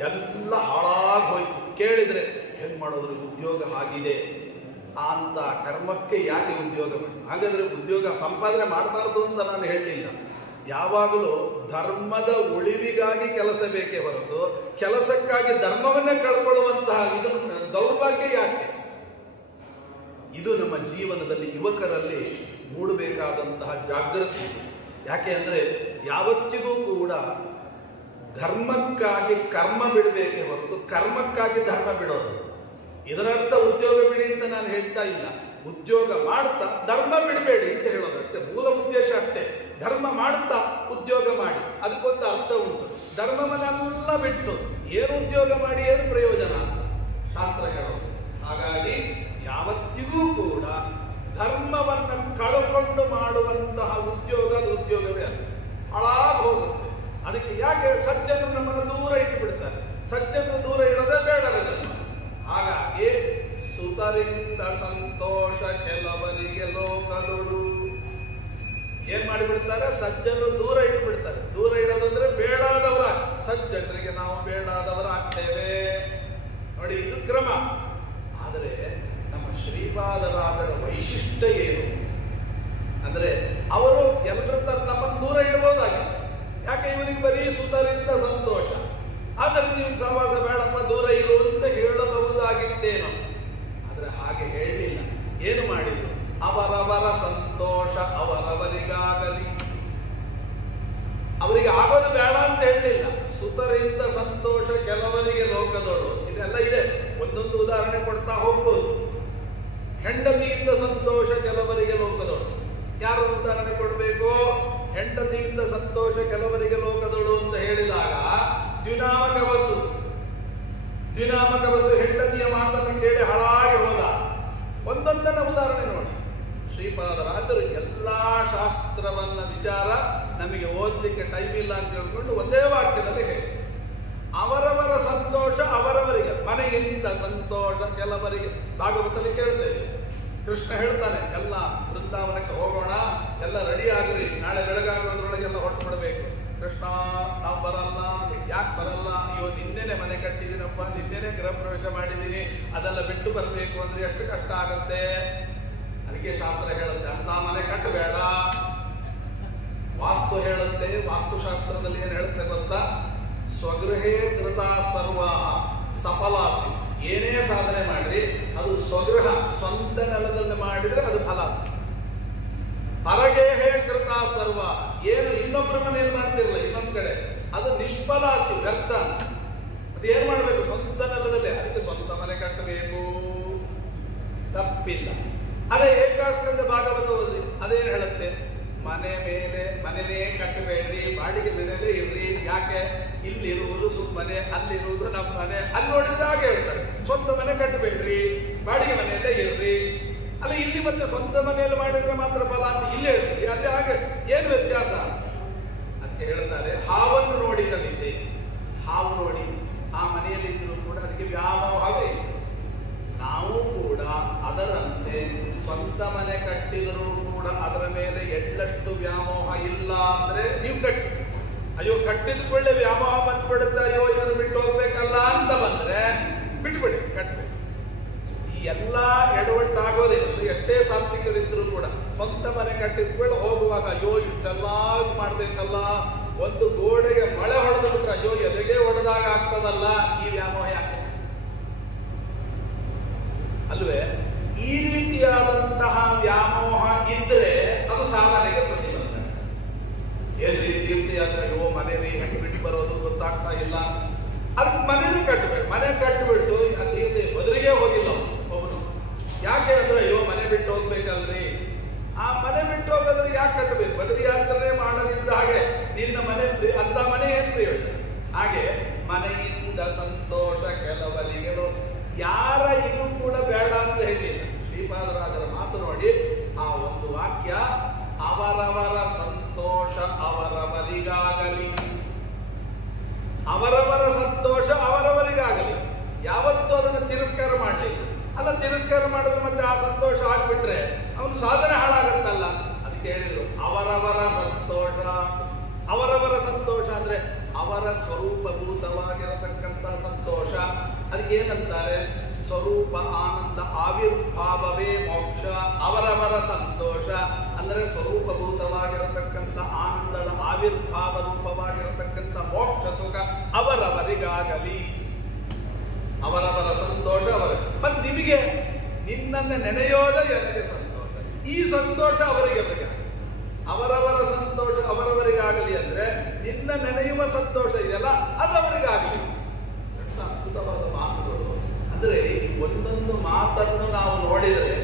ಎಲ್ಲ ಹಾಳಾಗೋಯ್ತು. ಕೇಳಿದ್ರೆ ಹೆಂಗ್ ಮಾಡೋದ್ರು? ಉದ್ಯೋಗ ಆಗಿದೆ ಅಂತ ಕರ್ಮಕ್ಕೆ ಯಾಕೆ ಉದ್ಯೋಗ ಮಾಡಿ? ಹಾಗಾದ್ರೆ ಉದ್ಯೋಗ ಸಂಪಾದನೆ ಮಾಡಬಾರ್ದು ಅಂತ ನಾನು ಹೇಳಲಿಲ್ಲ. ಯಾವಾಗಲೂ ಧರ್ಮದ ಉಳಿವಿಗಾಗಿ ಕೆಲಸ ಬೇಕೇ ಹೊರತು ಕೆಲಸಕ್ಕಾಗಿ ಧರ್ಮವನ್ನೇ ಕಳ್ಕೊಳ್ಳುವಂತಹ ಇದು ದೌರ್ಭಾಗ್ಯ ಯಾಕೆ? ಇದು ನಮ್ಮ ಜೀವನದಲ್ಲಿ ಯುವಕರಲ್ಲಿ ಮೂಡಬೇಕಾದಂತಹ ಜಾಗೃತಿ. ಯಾಕೆ ಅಂದರೆ ಯಾವತ್ತಿಗೂ ಕೂಡ ಧರ್ಮಕ್ಕಾಗಿ ಕರ್ಮ ಬಿಡಬೇಕೇ ಹೊರತು ಕರ್ಮಕ್ಕಾಗಿ ಧರ್ಮ ಬಿಡೋದು. ಇದರರ್ಥ ಉದ್ಯೋಗ ಬಿಡಿ ಅಂತ ನಾನು ಹೇಳ್ತಾ ಇಲ್ಲ. ಉದ್ಯೋಗ ಮಾಡ್ತಾ ಧರ್ಮ ಬಿಡಬೇಡಿ ಅಂತ ಹೇಳೋದಷ್ಟೇ. ಮೂಲ ಉದ್ದೇಶ ಅಷ್ಟೇ. ಧರ್ಮ ಮಾಡ್ತಾ ಉದ್ಯೋಗ ಮಾಡಿ, ಅದಕ್ಕೊಂದು ಅರ್ಥ ಉಂಟು. ಧರ್ಮವನ್ನೆಲ್ಲ ಬಿಟ್ಟು ಏನು ಉದ್ಯೋಗ ಮಾಡಿ ಏನು ಪ್ರಯೋಜನ ಅಂತ ಶಾಸ್ತ್ರ ಹೇಳೋದು. ಹಾಗಾಗಿ ಯಾವತ್ತಿಗೂ ಕೂಡ ಧರ್ಮವನ್ನು ಕಳ್ಕೊಂಡು ಮಾಡುವಂತಹ ಉದ್ಯೋಗ ಅದು ಉದ್ಯೋಗವೇ ಅಲ್ಲ, ಹಾಳಾಗಿ ಹೋಗುತ್ತೆ. ಅದಕ್ಕೆ ಯಾಕೆ ಸಜ್ಜನರು ನಮ್ಮನ್ನು ದೂರ ಇಟ್ಟುಬಿಡ್ತಾರೆ? ಸಜ್ಜನರು ದೂರ ಇಡೋದೇ ಬೇಡರ ಜನ್ಮ. ಹಾಗಾಗಿ ಸುತರಿಂದ ಸಂತೋಷ ಕೆಲವರಿಗೆ ಲೋಕದೊಳು ಏನ್ ಮಾಡಿಬಿಡ್ತಾರೆ? ಸಜ್ಜನರು ದೂರ ಇಟ್ಬಿಡ್ತಾರೆ. ದೂರ ಇಡೋದಂದ್ರೆ ಬೇಡಾದವರ, ಸಜ್ಜನರಿಗೆ ನಾವು ಬೇಡಾದವರ ಆಗ್ತೇವೆ ನೋಡಿ, ಇದು ಕ್ರಮ. ಆದರೆ ನಮ್ಮ ಶ್ರೀಪಾದರಾದರ ವೈಶಿಷ್ಟ್ಯ ಏನು ಅಂದ್ರೆ ಅವರು ಎಲ್ಲರ ನಮ್ಮನ್ನು ದೂರ ಇಡಬಹುದಾಗಿ. ಯಾಕೆ? ಇವರಿಗೆ ಬರೀ ಸುತರಿಂದ ಸಂತೋಷ, ಆದರೆ ನೀವು ಸಹವಾಸ ಬೇಡಪ್ಪ ದೂರ ಇರು ಅಂತ ಹೇಳಬಹುದಾಗಿತ್ತೇನೋ. ಆದರೆ ಹಾಗೆ ಹೇಳಲಿಲ್ಲ. ಏನು ಮಾಡಿದ್ರು? ಅವರವರ ಸಂತೋಷ ಅವರವರಿಗಾಗಲಿ. ಅವರಿಗೆ ಆಗೋದು ಬೇಡ ಅಂತ ಹೇಳಲಿಲ್ಲ. ಸುತರಿಂದ ಸಂತೋಷ ಕೆಲವರಿಗೆ ಲೋಕದೊಳು, ಇದೆಲ್ಲ ಇದೆ. ಒಂದೊಂದು ಉದಾಹರಣೆ ಕೊಡ್ತಾ ಹೋಗ್ಬೋದು. ಹೆಂಡತಿಯಿಂದ ಸಂತೋಷ ಕೆಲವರಿಗೆ ಲೋಕದೊಳು. ಯಾರು ಉದಾಹರಣೆ ಕೊಡಬೇಕು? ಹೆಂಡತಿಯಿಂದ ಸಂತೋಷ ಕೆಲವರಿಗೆ ಲೋಕದೊಳು ಅಂತ ಹೇಳಿದಾಗ ದ್ವಿನಾಮಕವಸು ಹೆಂಡತಿಯ ಮಾತನ್ನು ಕೇಳಿ ಹಾಳಾಗಿ ಹೋದ. ಒಂದೊಂದನ್ನ ಉದಾಹರಣೆ ನೋಡಿ. ಶ್ರೀಪಾದರಾಜರು ಎಲ್ಲಾ ಶಾಸ್ತ್ರವನ್ನ ವಿಚಾರ ನಮಗೆ ಓದಲಿಕ್ಕೆ ಟೈಮ್ ಇಲ್ಲ ಅಂತ ಹೇಳ್ಕೊಂಡು ಒಂದೇ ವಾಕ್ಯದಲ್ಲಿ ಹೇಳಿ, ಅವರವರ ಸಂತೋಷ ಅವರವರಿಗೆ, ಮನೆಯಿಂದ ಸಂತೋಷ ಕೆಲವರಿಗೆ. ಭಾಗವತದಲ್ಲಿ ಕೇಳ್ತೇವೆ, ಕೃಷ್ಣ ಹೇಳ್ತಾನೆ, ಎಲ್ಲ ಬೃಂದಾವನಕ್ಕೆ ಹೋಗೋಣ, ಎಲ್ಲ ರೆಡಿ ಆಗ್ರಿ, ನಾಳೆ ಬೆಳಗಾಗೋದ್ರೊಳಗೆಲ್ಲ ಹೊರಟು ಬಿಡಬೇಕು. ಕೃಷ್ಣ ನಾವು ಬರಲ್ಲ. ಯಾಕೆ ಬರಲ್ಲ? ಅಯ್ಯೋ ನಿನ್ನೆನೆ ಮನೆ ಕಟ್ಟಿದ್ದೀನಪ್ಪ, ನಿನ್ನೆನೆ ಗೃಹ ಪ್ರವೇಶ ಮಾಡಿದ್ದೀನಿ, ಅದೆಲ್ಲ ಬಿಟ್ಟು ಬರಬೇಕು ಅಂದ್ರೆ ಎಷ್ಟು ಕಷ್ಟ ಆಗತ್ತೆ. ಅದಕ್ಕೆ ಶಾಸ್ತ್ರ ಹೇಳುತ್ತೆ, ಅಂತ ಮನೆ ಕಟ್ಟಬೇಡ. ವಾಸ್ತು ಹೇಳುತ್ತೆ, ವಾಸ್ತುಶಾಸ್ತ್ರದಲ್ಲಿ ಏನು ಹೇಳುತ್ತೆ ಗೊತ್ತಾ? ಸ್ವಗೃಹೇ ಕೃತ ಸರ್ವ ಸಫಲಾಸಿ. ಏನೇ ಸಾಧನೆ ಮಾಡ್ರಿ ಅದು ಸ್ವಗೃಹ, ಸ್ವಂತ ನೆಲದಲ್ಲಿ ಮಾಡಿದ್ರೆ ಅದು ಫಲ. ಪರಗೇಹೇ ಕೃತ ಸರ್ವ, ಏನು ಇನ್ನೊಬ್ಬರ ಮನೆಯಲ್ಲಿ ಮಾಡ್ತಿರಲ್ಲ ಇನ್ನೊಂದ್ ಕಡೆ, ಅದು ನಿಷ್ಫಲಾಸಿ, ವ್ಯರ್ಥ. ಅದೇನ್ ಮಾಡ್ಬೇಕು? ಸ್ವಂತ ನೆಲದಲ್ಲೇ. ಅದಕ್ಕೆ ಸ್ವಂತ ಮನೆ ಕಟ್ಟಬೇಕು, ತಪ್ಪಿಲ್ಲ. ಅದೇ ಏಕಾಸ್ಕಂದ ಭಾಗವತ ಹೋದ್ರಿ, ಅದೇನ್ ಹೇಳುತ್ತೆ? ಮನೆ ಮೇಲೆ ಮನೆನೇ ಕಟ್ಟಬೇಡ್ರಿ, ಬಾಡಿಗೆ ಮನೆಯಲ್ಲೇ ಇರ್ರಿ. ಯಾಕೆ? ಇಲ್ಲಿರುವುದು ಸುಮ್ಮನೆ, ಅಲ್ಲಿರುವುದು ನಮ್ಮ ಮನೆ. ಅಲ್ಲಿ ನೋಡಿದ್ರೆ ಹಾಗೆ ಹೇಳ್ತಾರೆ, ಸ್ವಂತ ಮನೆ ಕಟ್ಟಬೇಡ್ರಿ, ಬಾಡಿಗೆ ಮನೆಯಲ್ಲೇ ಇರ್ರಿ. ಅಲ್ಲ, ಇಲ್ಲಿ ಮತ್ತೆ ಸ್ವಂತ ಮನೆಯಲ್ಲಿ ಮಾಡಿದ್ರೆ ಮಾತ್ರ ಫಲ ಅಂತ ಇಲ್ಲಿ ಹೇಳ್ತೀರಿ, ಅಲ್ಲಿ ಹಾಗೆ. ಏನು ವ್ಯತ್ಯಾಸ? ಅದಕ್ಕೆ ಹೇಳ್ತಾರೆ, ಹಾವನ್ನು ನೋಡಿ ಕಲಿತೆ. ಹಾವು ನೋಡಿ ಆ ಮನೆಯಲ್ಲಿ ಇದ್ರು ಕೂಡ ಅದಕ್ಕೆ ವ್ಯಾಮೋಹವೇ ಇದೆ. ನಾವು ಕೂಡ ಅದರಂತೆ ಸ್ವಂತ ಮನೆ ಕಟ್ಟಿದರೂ ಕೂಡ ಅದರ ಮೇಲೆ ಎಳ್ಳಷ್ಟು ವ್ಯಾಮೋಹ ಇಲ್ಲ ಅಂದ್ರೆ ನೀವು ಕಟ್ಟಿ. ಅಯ್ಯೋ ಕಟ್ಟಿದ ಕೊಳ್ಳೆ ವ್ಯಾಮೋಹ ಬಂದ್ಬಿಡುತ್ತೆ, ಅಯ್ಯೋ ಇದನ್ನು ಬಿಟ್ಟು ಹೋಗ್ಬೇಕಲ್ಲ ಅಂತ ಬಂದ್ರೆ ಬಿಟ್ಬಿಡಿ, ಕಟ್ಟಬೇಕು. ಈ ಎಲ್ಲ ಎಡವಟ್ಟಾಗೋದೇ. ಎಷ್ಟೇ ಸಾತ್ವಿಕರಿದ್ರು ಕೂಡ ಸ್ವಂತ ಮನೆ ಕಟ್ಟಿದ ಕೊಳ್ಳೆ ಹೋಗುವಾಗ ಅಯ್ಯೋ ಇಷ್ಟೆಲ್ಲ ಮಾಡ್ಬೇಕಲ್ಲ, ಒಂದು ಗೋಡೆಗೆ ಮಳೆ ಹೊಡೆದು ಬಿಟ್ರೆ ಅಯ್ಯೋ ಎಲೆಗೆ ಹೊಡೆದಾಗ ಆಗ್ತದಲ್ಲ, ಈ ವ್ಯಾಮೋಹ ಯಾಕೆ ಅಲ್ವೇ? ಈ ರೀತಿಯಾದಂತಹ ವ್ಯಾಮೋಹ ಇದ್ರೆ ಅದು ಸಾಧನೆಗೆ ಪ್ರತಿಬಂಧನೆ. ಏನ್ರಿ ತೀರ್ಥಯಾತ್ರೆ, ಅಯ್ಯೋ ಮನೆ ಹೆಂಗ್ ಬಿಟ್ಟು ಬರೋದು ಗೊತ್ತಾಗ್ತಾ ಇಲ್ಲ, ಅದಕ್ಕೆ ಮನೇನೆ ಕಟ್ಟಬೇಕು. ಮನೆ ಕಟ್ಟಿಬಿಟ್ಟು ಆ ತೀರ್ಥ ಬದಲಿಗೆ ಹೋಗಿಲ್ಲ ಒಬ್ಬನು. ಯಾಕೆ ಅಂದ್ರೆ ಅಯ್ಯೋ ಮನೆ ಬಿಟ್ಟು ಹೋಗ್ಬೇಕಲ್ರಿ. ಆ ಮನೆ ಬಿಟ್ಟು ಹೋಗೋದ್ರೆ ಯಾಕೆ ಕಟ್ಟಬೇಕು? ಬದರಿ ಯಾತ್ರೆ ಮಾಡಲಿದ್ದ ಹಾಗೆ ನಿನ್ನ ಮನೆ ಅಂತ ಮನೆ ಏನ್ ಪ್ರಯೋಜನ? ಹಾಗೆ ಮನೆಯಿಂದ ಸಂತೋಷ ಕೆಲವರಿಗೆ, ಯಾರ ಇದು ಕೂಡ ಬೇಡ ಅಂತ ಹೇಳಿಲ್ಲ. ಶ್ರೀಪಾದರಾಜರ ಮಾತು ನೋಡಿ, ಆ ಒಂದು ವಾಕ್ಯ, ಅವರವರ ಸಂತೋಷ ಅವರವರಿಗಾಗಲಿ, ಅವರವರ ಸಂತೋಷ ಅವರವರಿಗಾಗಲಿ. ಯಾವತ್ತೂ ಅದನ್ನು ತಿರಸ್ಕಾರ ಮಾಡಲಿಲ್ಲ. ಅಲ್ಲ, ತಿರಸ್ಕಾರ ಮಾಡಿದ್ರೆ ಮತ್ತೆ ಆ ಸಂತೋಷ ಆಗ್ಬಿಟ್ರೆ ಅವನು ಸಾಧನೆ ಹಾಳಾಗತ್ತಲ್ಲ. ಅದಕ್ಕೆ ಹೇಳಿದ್ರು ಅವರವರ ಸಂತೋಷ. ಅವರವರ ಸಂತೋಷ ಅಂದ್ರೆ ಅವರ ಸ್ವರೂಪಭೂತವಾಗಿರತಕ್ಕಂಥ ಸಂತೋಷ. ಅದಕ್ಕೆ ಏನಂತಾರೆ? ಸ್ವರೂಪ ಆನಂದ ಆವಿರ್ಭಾವವೇ ಮೋಕ್ಷ. ಅವರವರ ಸಂತೋಷ ಅಂದ್ರೆ ಸ್ವರೂಪಭೂತವಾಗಿರತಕ್ಕಂಥ ಆನಂದದ ಆವಿರ್ಭಾವ ರೂಪವಾಗಿರತಕ್ಕಂಥ ಮೋಕ್ಷ ಸುಖ ಅವರವರಿಗಾಗಲಿ. ಅವರವರ ಸಂತೋಷ ಅವರ. ಮತ್ತೆ ನಿಮಗೆ ನಿನ್ನನ್ನು ನೆನೆಯೋದೇ ನನಗೆ ಸಂತೋಷ. ಈ ಸಂತೋಷ ಅವರಿಗೆ ಬೇಕಾಗ. ಅವರವರ ಸಂತೋಷ ಅವರವರಿಗಾಗಲಿ ಅಂದ್ರೆ ನಿನ್ನ ನೆನೆಯುವ ಸಂತೋಷ ಇದೆಯಲ್ಲ ಅದು ಅವರಿಗಾಗಲಿ. ಅದ್ಭುತವಾದ ಮಾತುಗಳು. ಅಂದ್ರೆ ಒಂದೊಂದು ಮಾತನ್ನು ನಾವು ನೋಡಿದರೆ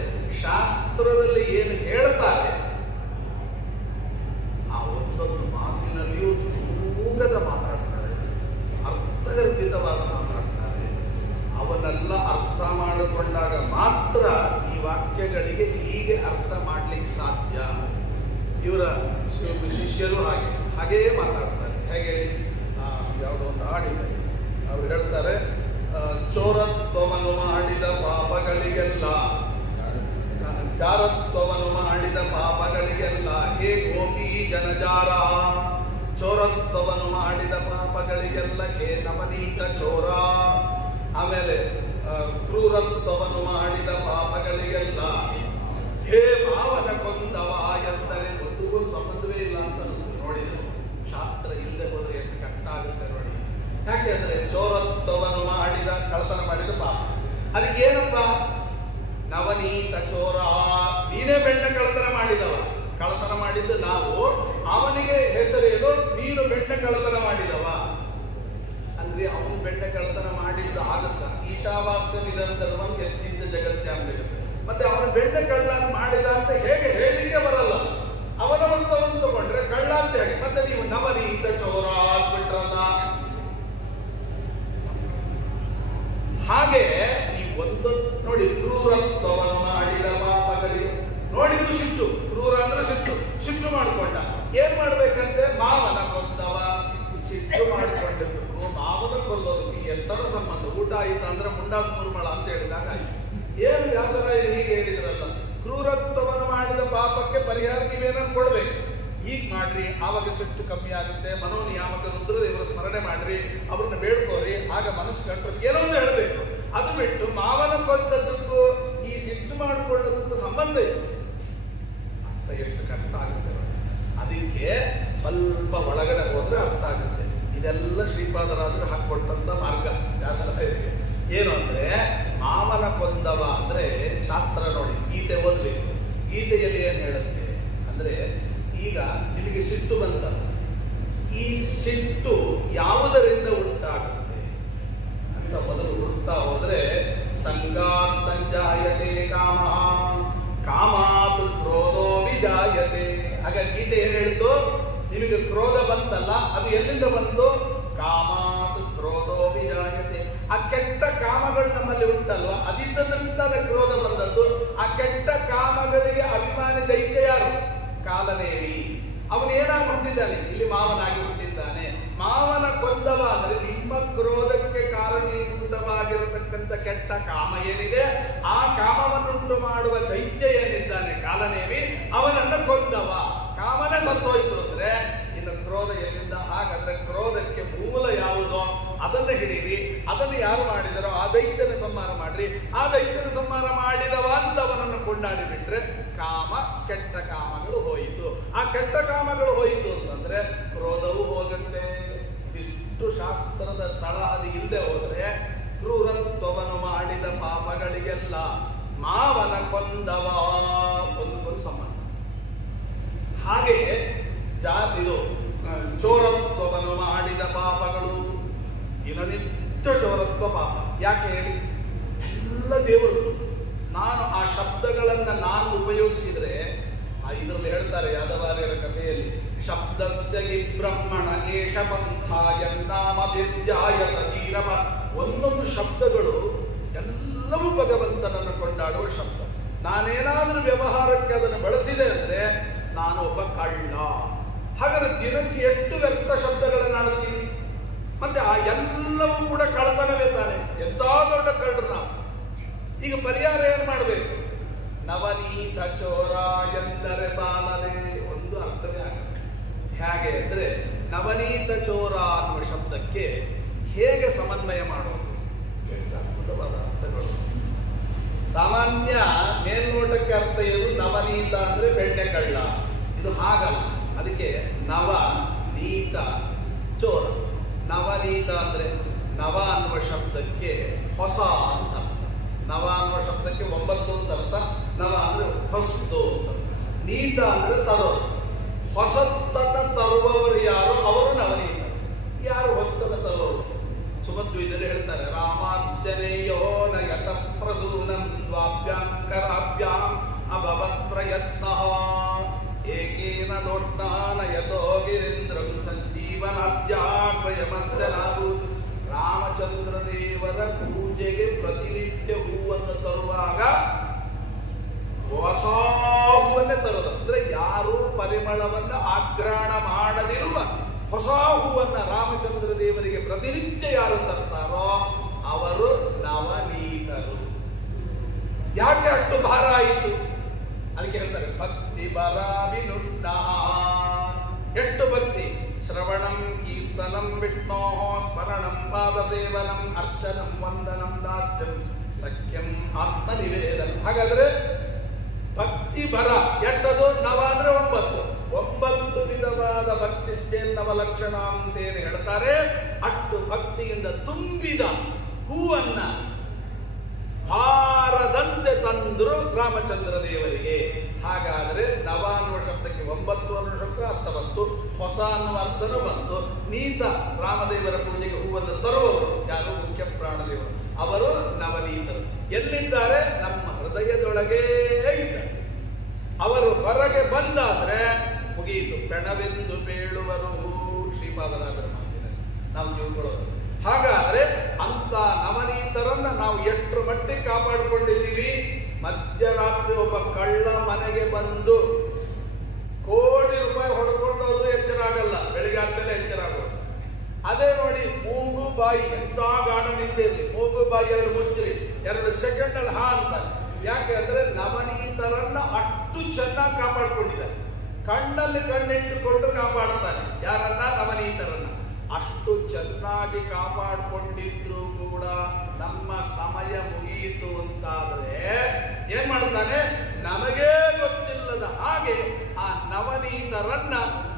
ಶಾಸ್ತ್ರದಲ್ಲಿ ಏನು ಹೇಳ್ತಾರೆ ಆ ಒಂದೊಂದು ಮಾತಿನಲ್ಲಿಯೂ ತೂಕದ ಮಾತಾಡ್ತಾರೆ, ಅರ್ಥಗರ್ಭಿತವಾದ ಮಾತಾಡ್ತಾರೆ. ಅವನ್ನೆಲ್ಲ ಅರ್ಥ ಮಾಡಿಕೊಂಡಾಗ ಮಾತ್ರ ಈ ವಾಕ್ಯಗಳಿಗೆ ಹೀಗೆ ಅರ್ಥ ಮಾಡ್ಲಿಕ್ಕೆ ಸಾಧ್ಯ. ಇವರ ಶಿಷ್ಯರು ಹಾಗೆಯೇ ಮಾತಾಡ್ತಾರೆ. ಹೇಗೆ ಯಾವುದೋ ಒಂದು ಹಾಡಿದೆ, ಅವ್ರು ಹೇಳ್ತಾರೆ, ಚೋರತ್ವವನ್ನು ಮಾಡಿದ ಪಾಪಗಳಿಗೆಲ್ಲ, ಜಾರತ್ವವನ್ನು ಮಾಡಿದ ಪಾಪಗಳಿಗೆಲ್ಲ ಹೇ ಗೋಪಿ ಜನಜಾರ. ಚೋರತ್ವವನ್ನು ಮಾಡಿದ ಪಾಪಗಳಿಗೆಲ್ಲ ಹೇ ನವನೀತ ಚೋರ. ಆಮೇಲೆ ಕ್ರೂರತ್ವವನ್ನು ಮಾಡಿದ ಪಾಪಗಳಿಗೆಲ್ಲ ಹೇ ಮಾವನ ಕೊಂದವ ಎಂದರೆ ಒಂದಿಗೂ ಸಂಬಂಧವೇ ಇಲ್ಲ ಅಂತ ಅನಿಸ್ತದೆ. ನೋಡಿದ್ರೆ ಶಾಸ್ತ್ರ ಇಲ್ಲದೆ ಹೋದ್ರೆ ಎಷ್ಟು ಕಷ್ಟ ಆಗುತ್ತೆ ನೋಡಿ. ಯಾಕೆ ಅಂದ್ರೆ ಚೋರತ್ವವನ್ನು ಮಾಡಿದ, ಕಳ್ಳತನ ಮಾಡಿದ ಪಾಪ. ಅದಕ್ಕೆ ಏನಪ್ಪ? ನವನೀತ ಚೋರ. ನೀನೇ ಬೆಣ್ಣೆ ಕಳ್ಳತನ ಮಾಡಿದವ. ಕಳ್ಳತನ ಮಾಡಿದ್ದು ನಾವು, ಅವನಿಗೆ ಹೆಸರೇನು? ನೀನು ಬೆಣ್ಣೆ ಕಳ್ಳತನ ಮಾಡಿದವ ಅಂದ್ರೆ ಅವನು ಬೆಣ್ಣೆ ಕಳ್ಳತನ ಮಾಡಿದ್ದು ಆಗುತ್ತಾ? ಈಶಾವಾಸ್ಯಮಿದಂತರ್ವಂ ಯತ್ಕಿಂಚ ಜಗತ್ಯಾಂ ಜಗತ್. ಮತ್ತೆ ಅವನು ಬೆಣ್ಣೆ ಕಳ್ಳ ಮಾಡಿದ ಅಂತ ಹೇಗೆ ಹೇಳಲಿಕ್ಕೆ ಬರಲ್ಲ. ಅವನ ವಸ್ತುವನ್ನು ತಗೊಂಡ್ರೆ ಕಳ್ಳ ಅಂತ ಹೇಗೆ? ಮತ್ತೆ ನೀವು ನವನೀತ ಚೋರ ಆಗ್ಬಿಟ್ರಲ್ಲ. ಹಾಗೆ ಈ ಒಂದು ನೋಡಿ, ಕ್ರೂರತ್ವವನ್ನು ಮಾಡಿದ ಪಾಪಗಳಿಗೆ ನೋಡಿದ್ದು ಸಿಟ್ಟು. ಕ್ರೂರ ಅಂದ್ರೆ ಸಿಟ್ಟು. ಸಿಟ್ಟು ಮಾಡ್ಕೊಂಡ. ಏನ್ ಮಾಡ್ಬೇಕಂತೆ? ಮಾವನ ಕೊಂದವ. ಆವಾಗ ಸಿಟ್ಟು ಕಮ್ಮಿ ಆಗುತ್ತೆ. ಮನೋನಿಯಾಮಕ ರುದ್ರದೇವರ ಸ್ಮರಣೆ ಮಾಡ್ರಿ, ಅವ್ರನ್ನ ಬೇಡ್ಕೋರಿ, ಆಗ ಮನಸ್ಸು ಕಂಟ್ರೋಲ್ ಏನೋ ಒಂದು ಹೇಳಬೇಕು. ಅದು ಬಿಟ್ಟು ಮಾವನ ಕೊಂದದ್ದಕ್ಕೂ ಈ ಸಿಟ್ಟು ಮಾಡಿಕೊಳ್ಳೋದಕ್ಕೂ ಸಂಬಂಧ ಇದೆ ಅಂತ ಎಷ್ಟು ಕಷ್ಟ ಆಗುತ್ತೆ. ಅದಕ್ಕೆ ಸ್ವಲ್ಪ ಒಳಗಡೆ ಹೋದ್ರೆ ಅರ್ಥ ಆಗುತ್ತೆ. ಇದೆಲ್ಲ ಶ್ರೀಪಾದರಾಜರು ಹಾಕೊಟ್ಟಂತ ಮಾರ್ಗ ವ್ಯಾಸರಾಯರಿಗೆ. ಏನು ಅಂದ್ರೆ ಮಾವನ ಕೊಂದವ ಅಂದ್ರೆ ಶಾಸ್ತ್ರ ನೋಡಿ, ಗೀತೆ ಓದಬೇಕು. ಗೀತೆಯಲ್ಲಿ ಏನು ಹೇಳುತ್ತೆ ಅಂದ್ರೆ, ಈಗ ನಿಮಗೆ ಸಿಟ್ಟು ಬಂತಲ್ಲ, ಈ ಸಿಟ್ಟು ಯಾವುದರಿಂದ ಉಂಟಾಗುತ್ತೆ ಅಂತ ಮೊದಲು ಹುಡುಕ್ತಾ ಹೋದ್ರೆ, ಸಂಗಾತ್ ಸಂಜಾಯತೆ ಕಾಮ, ಕಾಮಾತ್ ಕ್ರೋಧೋ ವಿಜಾಯತೆ. ಹಾಗೆ ಗೀತೆ ಏನ್ ಹೇಳ್ತು, ನಿಮಗೆ ಕ್ರೋಧ ಬಂತಲ್ಲ, ಅದು ಎಲ್ಲಿಂದ ಬಂತು? ಕಾಮಾತ್ ಕ್ರೋಧೋ ವಿಜಾಯತೆ. ಆ ಕೆಟ್ಟ ಕಾಮಗಳು ನಮ್ಮಲ್ಲಿ ಉಂಟಲ್ವ, ಅದಿದ್ದರಿಂದ ಕ್ರೋಧ ಬಂದದ್ದು. ಆ ಕೆಟ್ಟ ಕಾಮಗಳಿಗೆ ಅಭಿಮಾನಿ ದೈತ್ಯ ಯಾರು? ಕಾಲನೇವಿ. ಅವನೇನಾಗಿ ಹುಟ್ಟಿದ್ದಾನೆ? ಇಲ್ಲಿ ಮಾವನಾಗಿ ಹುಟ್ಟಿದ್ದಾನೆ. ಮಾವನ ಕೊಂದವ ಅಂದ್ರೆ ನಿಮ್ಮ ಕ್ರೋಧಕ್ಕೆ ಕಾರಣೀಭೂತವಾಗಿರತಕ್ಕಂಥ ಕೆಟ್ಟ ಕಾಮ ಏನಿದೆ, ಆ ಕಾಮವನ್ನುಂಟು ಮಾಡುವ ದೈತ್ಯ ಏನಿದ್ದಾನೆ ಕಾಲನೇವಿ, ಅವನನ್ನ ಕೊಂದವ. ಕಾಮನ ಸತ್ತೋಯ್ತು ಅಂದ್ರೆ ಇನ್ನು ಕ್ರೋಧ ಎಲ್ಲಿಂದ? ಹಾಗಾದ್ರೆ ಕ್ರೋಧಕ್ಕೆ ಮೂಲ ಯಾವುದೋ ಅದನ್ನು ಹಿಡೀರಿ. ಅದನ್ನು ಯಾರು ಮಾಡಿದರೋ ಆ ದೈತ್ಯನ ಸಂಹಾರ ಮಾಡ್ರಿ. ಆ ದೈತ್ಯನ ಸಂಹಾರ ಮಾಡಿದವ ಅಂತವನನ್ನು ಕೊಂಡಾಡಿ ಬಿಟ್ರೆ ಕಾಮ, ಕೆಟ್ಟ ಕಾಮಗಳು ಹೋಯಿತು. ಆ ಕೆಟ್ಟ ಕಾಮಗಳು ಹೋಯಿತು ಅಂತಂದ್ರೆ ಕ್ರೋಧವು ಹೋಗುತ್ತೆ. ಇದಿಷ್ಟು ಶಾಸ್ತ್ರದ ಸ್ಥಳ ಅದು ಇಲ್ಲದೆ ಹೋದ್ರೆ ಕ್ರೂರತ್ವವನ್ನು ಮಾಡಿದ ಪಾಪಗಳಿಗೆಲ್ಲ ಮಾವನ ಕೊಂದವ ಒಂದಕ್ಕೊಂದು ಸಂಬಂಧ. ಹಾಗೆಯೇ ಜಾತಿದು ಚೋರತ್ವವನ್ನು ಮಾಡಿದ ಪಾಪಗಳು, ದಿನನಿತ್ಯ ಚೋರತ್ವ ಪಾಪ. ಯಾಕೆ ಹೇಳಿ? ಎಲ್ಲ ದೇವರು. ನಾನು ಆ ಶಬ್ದಗಳನ್ನ ನಾನು ಉಪಯೋಗಿಸಿದ್ರೆ, ಇದರಲ್ಲಿ ಹೇಳ್ತಾರೆ ಯಾದವಾರ್ಯರ ಕಥೆಯಲ್ಲಿ, ಶಬ್ದಸ್ಯ ಗಿ ಬ್ರಹ್ಮಣ ಏಷ ಪಂಥಾಯ ನಾಮ ವಿದ್ಯಾಯತ ಧೀರವ. ಒಂದೊಂದು ಶಬ್ದಗಳು ಎಲ್ಲವೂ ಭಗವಂತನನ್ನು ಕೊಂಡಾಡುವ ಶಬ್ದ. ನಾನೇನಾದರೂ ವ್ಯವಹಾರಕ್ಕೆ ಅದನ್ನು ಬಳಸಿದೆ ಅಂದ್ರೆ ನಾನು ಒಬ್ಬ ಕಳ್ಳ. ಹಾಗಾದ್ರೆ ದಿನಕ್ಕೆ ಎಷ್ಟು ವ್ಯರ್ಥ ಶಬ್ದಗಳನ್ನು ಆಡ್ತೀವಿ. ಮತ್ತೆ ಆ ಎಲ್ಲವೂ ಕೂಡ ಕಳ್ಳತನವೇ ತಾನೆ. ಎಂತ ದೊಡ್ಡ ಕಳ್ಳರು ನಾವು. ಈಗ ಪರಿಹಾರ ಏನ್ ಮಾಡಬೇಕು? ನವನೀತ ಚೋರ ಎಂದರೆ ಸಾಲನೆ. ಒಂದು ಅರ್ಥವೇ ಆಗುತ್ತೆ. ಹೇಗೆ ಅಂದ್ರೆ, ನವನೀತ ಚೋರ ಅನ್ನುವ ಶಬ್ದಕ್ಕೆ ಹೇಗೆ ಸಮನ್ವಯ ಮಾಡೋದು? ಅದ್ಭುತವಾದ ಅರ್ಥಗಳು. ಸಾಮಾನ್ಯ ಮೇಲ್ನೋಟಕ್ಕೆ ಅರ್ಥ ಏನು? ನವನೀತ ಅಂದ್ರೆ ಬೆಣ್ಣೆ ಕಳ್ಳ. ಇದು ಹಾಗಲ್ಲ. ಅದಕ್ಕೆ ನವ ನೀತ ಚೋರ. ನವನೀತ ಅಂದ್ರೆ ನವ ಅನ್ನುವ ಶಬ್ದಕ್ಕೆ ಹೊಸ ಅಂತ ಅರ್ಥ. ನವ ಅನ್ನುವ ಶಬ್ದಕ್ಕೆ 9 ಅಂತ ಅರ್ಥ. ನವ ಅಂದ್ರೆ ಹೊಸದು ಅಂತ. ನೀತ ಅಂದ್ರೆ ತರೋದು. ಹೊಸತನ್ನ ತರುವವರು ಯಾರು? ಅವರು ನವನೀತ. ಯಾರು ಹೊಸತನ್ನ ತರುವವರು? ಸುಮಧ್ವಿದಲ್ಲಿ ಹೇಳ್ತಾರೆ, ರಾಮಾರ್ಜನೆಯೋ ನಯತ ಪ್ರಸೂನಂ ದ್ವಾಭ್ಯಾಂಕರಾಭ್ಯಾಂ ಅಭವತ್ ಪ್ರಯತ್ನ ಏಕೇನ ದೋಷ್ಣಾನಯತೋ ಗಿರೀಂದ್ರಂ ಸಂಜೀವನಾದ್ಯಾಕ್ರಯಮರ್ಜನಾಭೂತ್. ರಾಮಚಂದ್ರ ದೇವರ ಪೂಜೆಗೆ ಪ್ರತಿನಿತ್ಯ ಹೂವನ್ನು ತರುವಾಗ ಹೊಸ ಹೂವನ್ನೇ ತರೋದು. ಅಂದ್ರೆ ಯಾರೂ ಪರಿಮಳವನ್ನ ಆಗ್ರಹಣ ಮಾಡದಿರುವ ಹೊಸ ಹೂವನ್ನ ರಾಮಚಂದ್ರ ದೇವರಿಗೆ ಪ್ರತಿನಿತ್ಯ ಯಾರು ತರ್ತಾರೋ ಅವರು ನವನೀತರು. ಯಾಕೆ ಅಷ್ಟು ಭಾರ ಆಯಿತು? ಅದಕ್ಕೆ ಹೇಳ್ತಾರೆ, ಭಕ್ತಿ ಬರ ವಿನುಷ್ಣ. ಎಷ್ಟು ಭಕ್ತಿ? ಶ್ರವಣಂ ಕೀರ್ತನಂ ವಿಷ್ಣೋ ಸ್ಮರಣಂ ಪಾದ ಸೇವನಂ ಅರ್ಚನಂ ವಂದನಂ ದಾಸ್ಯಂ ಸಖ್ಯಂ ಆತ್ಮನಿವೇದನ. ಹಾಗಾದ್ರೆ ಭಕ್ತಿ ಬರ ಎಷ್ಟದು? ನವ ಅಂದ್ರೆ 9 ವಿಧವಾದ ಭಕ್ತಿಶ್ಚೇನ್ನವ ಲಕ್ಷಣ ಅಂತೇನು ಹೇಳ್ತಾರೆ. ಅಷ್ಟು ಭಕ್ತಿಯಿಂದ ತುಂಬಿದ ಹೂವನ್ನ ಭಾರದಂತೆ ತಂದ್ರು ರಾಮಚಂದ್ರ ದೇವರಿಗೆ. ಹಾಗಾದ್ರೆ ನವ ಅನ್ನುವ ಶಬ್ದಕ್ಕೆ 9 ಅನ್ನುವ ಶಬ್ದ ಅರ್ಥ ಬಂತು, ಹೊಸ ಅನ್ನುವ ಅರ್ಥನೂ ಬಂತು. ನೀತ ರಾಮದೇವರ ಪೂಜೆಗೆ ಹೂವನ್ನು ತರುವವರು ಯಾರು? ಮುಖ್ಯ ಪ್ರಾಣದೇವರು. ಅವರು ನವನೀತರು. ಎಲ್ಲಿದ್ದಾರೆ? ನಮ್ಮ ಹೃದಯದೊಳಗೇ ಇದ್ದಾರೆ. ಅವರು ಹೊರಗೆ ಬಂದಾದ್ರೆ ಮುಗಿಯಿತು. ಪೆಣವೆಂದು ಪೇಳುವರು ಶ್ರೀಪಾದರಾಜರ ಮಾತಿನಲ್ಲಿ ನಾವು ತಿಳ್ಕೊಳ್ಳೋದು. ಹಾಗಾದ್ರೆ ಅಂತ ನವನೀತರನ್ನ ನಾವು ಎಷ್ಟರ ಮಟ್ಟಿಗೆ ಕಾಪಾಡಿಕೊಂಡಿದ್ದೀವಿ? ಮಧ್ಯರಾತ್ರಿ ಒಬ್ಬ ಕಳ್ಳ ಮನೆಗೆ ಬಂದು ಕೋಟಿ ರೂಪಾಯಿ ಹೊಡ್ಕೊಂಡು ಹೋದ್ರೆ ಎಚ್ಚರ ಆಗಲ್ಲ, ಬೆಳಿಗ್ಗೆ ಆದ್ಮೇಲೆ ಎಚ್ಚರ ಆಗೋದು. ಅದೇ ನೋಡಿ, ಮೂಗು ಬಾಯಿ ಎಂತ ಗಾಢ ನಿದ್ದೆ ಇರಲಿ, ಮೂಗು ಬಾಯಿ 2 ಮುಚ್ಚಿರಿ, 2 ಸೆಕೆಂಡ್ ಅಲ್ಲಿ ಹಾ ಅಂತಾನೆ. ಯಾಕೆ ಅಂದ್ರೆ ನವನೀತರನ್ನ ಅಷ್ಟು ಚೆನ್ನಾಗಿ ಕಾಪಾಡ್ಕೊಂಡಿದ್ದಾರೆ. ಕಣ್ಣಲ್ಲಿ ಕಣ್ಣಿಟ್ಟುಕೊಂಡು ಕಾಪಾಡ್ತಾನೆ. ಯಾರನ್ನ? ನವನೀತರನ್ನ. ಅಷ್ಟು ಚೆನ್ನಾಗಿ ಕಾಪಾಡಿಕೊಂಡಿದ್ರು ಕೂಡ ನಮ್ಮ ಸಮಯ ಮುಗಿಯಿತು ಅಂತಾದ್ರೆ ಏನ್ ಮಾಡ್ತಾನೆ? ನಮಗೇ ಗೊತ್ತಿಲ್ಲದ ಹಾಗೆ ಆ ನವನೀತರನ್ನ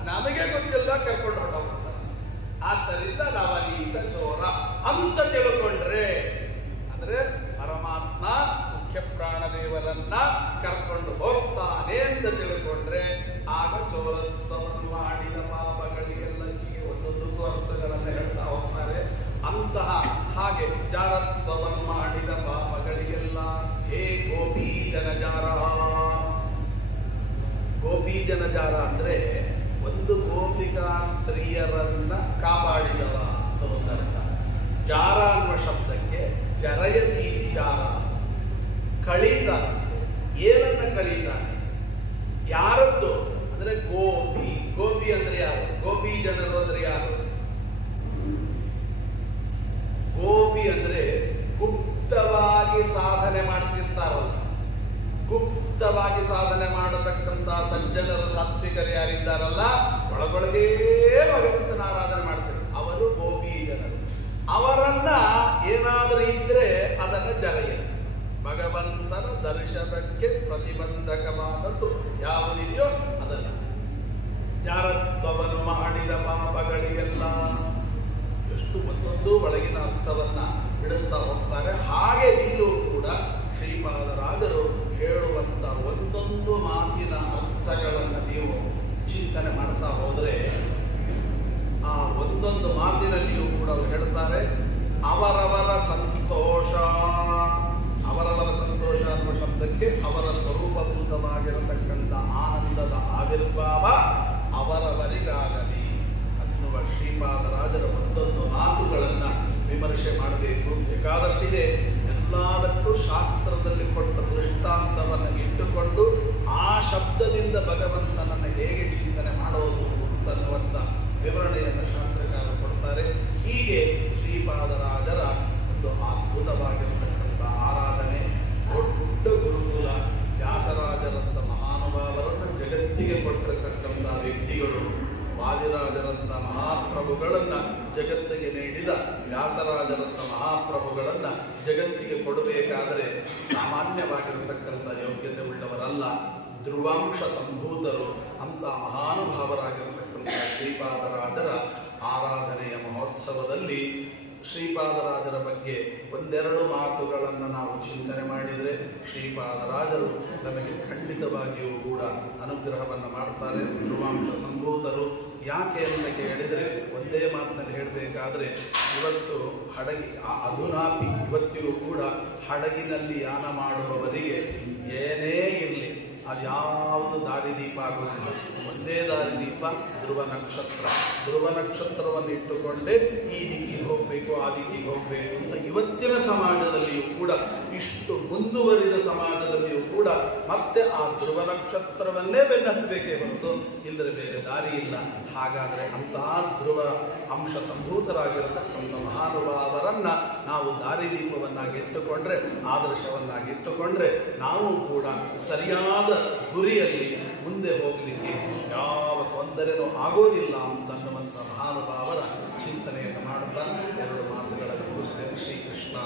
ನಮಗೆ ಗೊತ್ತಿಲ್ಲದ ಕರ್ಕೊಂಡು ಹೊರಟೋಗ್ತಾನೆ. ಆದ್ದರಿಂದ ನವನೀತ ಚೋರ ಅಂತ ತಿಳ್ಕೊಂಡ್ರೆ, ಅಂದ್ರೆ ಪರಮಾತ್ಮ ಮುಖ್ಯ ಪ್ರಾಣದೇವರನ್ನ ಕರ್ಕೊಂಡು ಹೋಗ್ತಾನೆ ಅಂತ ತಿಳ್ಕೊಂಡ್ರೆ ಆಗ ಚೋರತ್ವವನ್ನು ಮಾಡಿದ ಪಾಪಗಳಿಗೆಲ್ಲ ಹೀಗೆ ಒಂದೊಂದು ಅರ್ಥಗಳನ್ನು ಹೇಳ್ತಾ ಹೋಗ್ತಾರೆ. ಅಂತಹ ಹಾಗೆ ಜಾರತ್ವವನ್ನು ಮಾಡಿದ ಪಾಪಗಳಿಗೆಲ್ಲ ಹೇ ಗೋಪಿ ಜನಜಾರ. ಗೋಪಿ ಜನಜಾರ ಅಂದ್ರೆ ಒಂದು ಗೋಪಿಕಾ ಸ್ತ್ರೀಯರನ್ನ ಕಾಪಾಡಿದವ ಅಂತ ಒಂದರ್ಥ. ಜಾರ ಅನ್ನುವ ಶಬ್ದಕ್ಕೆ ಜರಯತೀತಿ ಜಾರ, ಕಳೀತಾನೆ. ಏನನ್ನ ಕಳೀತಾನೆ? ಯಾರದ್ದು ಅಂದ್ರೆ ಗೋಪಿ. ಗೋಪಿ ಅಂದ್ರೆ ಯಾರು? ಗೋಪಿ ಜನರು ಅಂದ್ರೆ ಯಾರು? ಗೋಪಿ ಅಂದ್ರೆ ಗುಪ್ತವಾಗಿ ಸಾಧನೆ ಮಾಡ್ತಿರ್ತಾರಲ್ಲ, ಗುಪ್ತವಾಗಿ ಸಾಧನೆ ಮಾಡತಕ್ಕಂತ ಸಜ್ಜನರು ಸಾತ್ವಿಕರು ಯಾರಿದ್ದಾರಲ್ಲ, ಒಳಗೊಳಗೇ ಭಗವಂತನ ಆರಾಧನೆ ಮಾಡ್ತಾರೆ, ಅವರು ಗೋಪಿ ಜನರು. ಅವರನ್ನ ಏನಾದರೂ ಇದ್ರೆ ಅದನ್ನ ಜರೆಯ. ಭಗವಂತನ ದರ್ಶನಕ್ಕೆ ಪ್ರತಿಬಂಧಕವಾದದ್ದು ಯಾವುದಿದೆಯೋ ಅದನ್ನು. ಜಾರತ್ವವನ್ನು ಮಾಡಿದ ಪಾಪಗಳಿಗೆಲ್ಲ ಎಷ್ಟು ಒಂದೊಂದು ಒಳಗಿನ ಅರ್ಥವನ್ನ ಬಿಡಿಸ್ತಾ ಹೋಗ್ತಾರೆ. ಹಾಗೆ ಇಲ್ಲೂ ಕೂಡ ಶ್ರೀಪಾದರಾಜರು ಹೇಳುವಂತ ಒಂದೊಂದು ಮಾತಿನ ಅರ್ಥಗಳನ್ನು ನೀವು ಚಿಂತನೆ ಮಾಡ್ತಾ ಹೋದ್ರೆ ಆ ಒಂದೊಂದು ಮಾತಿನಲ್ಲಿಯೂ ಕೂಡ ಅವರು ಹೇಳ್ತಾರೆ ಅವರವರ ಸಂತೋಷ. ಅವರವರ ಸಂತೋಷ ಅನ್ನುವ ಶಬ್ದಕ್ಕೆ ಅವರ ಸ್ವರೂಪಭೂತವಾಗಿರತಕ್ಕಂಥ ಆನಂದದ ಆವಿರ್ಭಾವ ಅವರವರಿಗಾಗಲಿ ಅನ್ನುವ ಶ್ರೀಪಾದರಾಜರ ಒಂದೊಂದು ಮಾತುಗಳನ್ನ ವಿಮರ್ಶೆ ಮಾಡಬೇಕು. ಬೇಕಾದಷ್ಟಿದೆ. ಎಲ್ಲದಕ್ಕೂ ಶಾಸ್ತ್ರದಲ್ಲಿ ಕೊಟ್ಟ ದೃಷ್ಟಾಂತವನ್ನು ಇಟ್ಟುಕೊಂಡು ಆ ಶಬ್ದದಿಂದ ಭಗವಂತನನ್ನು ಹೇಗೆ ಚಿಂತನೆ ಮಾಡೋದು ಅಂತನ್ನುವಂಥ ವಿವರಣೆಯನ್ನು ಶಾಸ್ತ್ರಕಾರರು ಕೊಡ್ತಾರೆ. ಹೀಗೆ ಶ್ರೀಪಾದರಾಜರ ಒಂದು ಅದ್ಭುತವಾಗಿರತಕ್ಕಂಥ ಆರಾಧನೆ. ದೊಡ್ಡ ಗುರುಕುಲ. ವ್ಯಾಸರಾಜರಂಥ ಮಹಾನುಭಾವರನ್ನು ಜಗತ್ತಿಗೆ ಕೊಟ್ಟಿರತಕ್ಕಂಥ ವ್ಯಕ್ತಿಗಳು, ವಾದಿರಾಜರಂಥ ಮಹಾಪ್ರಭುಗಳನ್ನ ಜಗತ್ತಿಗೆ ನೀಡಿದ ವ್ಯಾಸರಾಜರಂಥ ಮಹಾಪ್ರಭುಗಳನ್ನ ಜಗತ್ತಿಗೆ ಕೊಡಬೇಕಾದರೆ ಸಾಮಾನ್ಯವಾಗಿರತಕ್ಕಂಥ ಯೋಗ್ಯತೆ ಉಳ್ಳವರಲ್ಲ, ಧ್ರುವಾಂಶ ಸಂಭೂತರು. ಅಂತ ಮಹಾನುಭಾವರಾಗಿರತಕ್ಕಂಥ ಶ್ರೀಪಾದರಾಜರ ಆರಾಧನೆಯ ಮಹೋತ್ಸವದಲ್ಲಿ ಶ್ರೀಪಾದರಾಜರ ಬಗ್ಗೆ ಒಂದೆರಡು ಮಾತುಗಳನ್ನು ನಾವು ಚಿಂತನೆ ಮಾಡಿದರೆ ಶ್ರೀಪಾದರಾಜರು ನಮಗೆ ಖಂಡಿತವಾಗಿಯೂ ಕೂಡ ಅನುಗ್ರಹವನ್ನು ಮಾಡ್ತಾರೆ. ಧ್ರುವಾಂಶ ಸಂಭೂತರು ಯಾಕೆ ಅಂತ ಕೇಳಿದರೆ ಒಂದೇ ಮಾತಿನಲ್ಲಿ ಹೇಳಬೇಕಾದ್ರೆ ಇವತ್ತು ಅಧುನಾಪಿ ಇವತ್ತಿಗೂ ಕೂಡ ಹಡಗಿನಲ್ಲಿ ಯಾನ ಮಾಡುವವರಿಗೆ ಏನೇ ಇರಲಿ ಅದ್ಯಾವುದು ದಾರಿದೀಪ ಆಗೋದಿಲ್ಲ. ಒಂದೇ ದಾರಿದೀಪ ಧ್ರುವ ನಕ್ಷತ್ರ. ಧ್ರುವ ನಕ್ಷತ್ರವನ್ನು ಇಟ್ಟುಕೊಂಡೇ ಈ ದಿಕ್ಕಿಗೆ ಹೋಗಬೇಕು, ಆ ದಿಕ್ಕಿಗೆ ಹೋಗಬೇಕು ಅಂತ ಇವತ್ತಿನ ಸಮಾಜದಲ್ಲಿಯೂ ಕೂಡ, ಇಷ್ಟು ಮುಂದುವರಿದ ಸಮಾಜದಲ್ಲಿಯೂ ಕೂಡ ಮತ್ತೆ ಆ ಧ್ರುವ ನಕ್ಷತ್ರವನ್ನೇ ಬೆನ್ನತ್ತಬೇಕೇ ಹೊರತು ಇಲ್ಲದ್ರೆ ಬೇರೆ ದಾರಿ ಇಲ್ಲ. ಹಾಗಾದರೆ ಅಂತಹ ಧ್ರುವ ಅಂಶ ಸಂಭೂತರಾಗಿರತಕ್ಕಂಥ ಮಹಾನುಭಾವರನ್ನ ನಾವು ದಾರಿದೀಪವನ್ನಾಗಿಟ್ಟುಕೊಂಡ್ರೆ, ಆದರ್ಶವನ್ನಾಗಿಟ್ಟುಕೊಂಡ್ರೆ ನಾವು ಕೂಡ ಸರಿಯಾದ ಗುರಿಯಲ್ಲಿ ಮುಂದೆ ಹೋಗಲಿಕ್ಕೆ ಯಾವ ತೊಂದರೆನೂ ಆಗೋದಿಲ್ಲ ಅಂತನ್ನುವಂಥ ಮಹಾನುಭಾವರ ಚಿಂತನೆಯನ್ನು ಮಾಡುತ್ತಾ ಎರಡು ಮಾತುಗಳನ್ನು ಮುಗಿಸ್ತೇನೆ. ಶ್ರೀಕೃಷ್ಣ.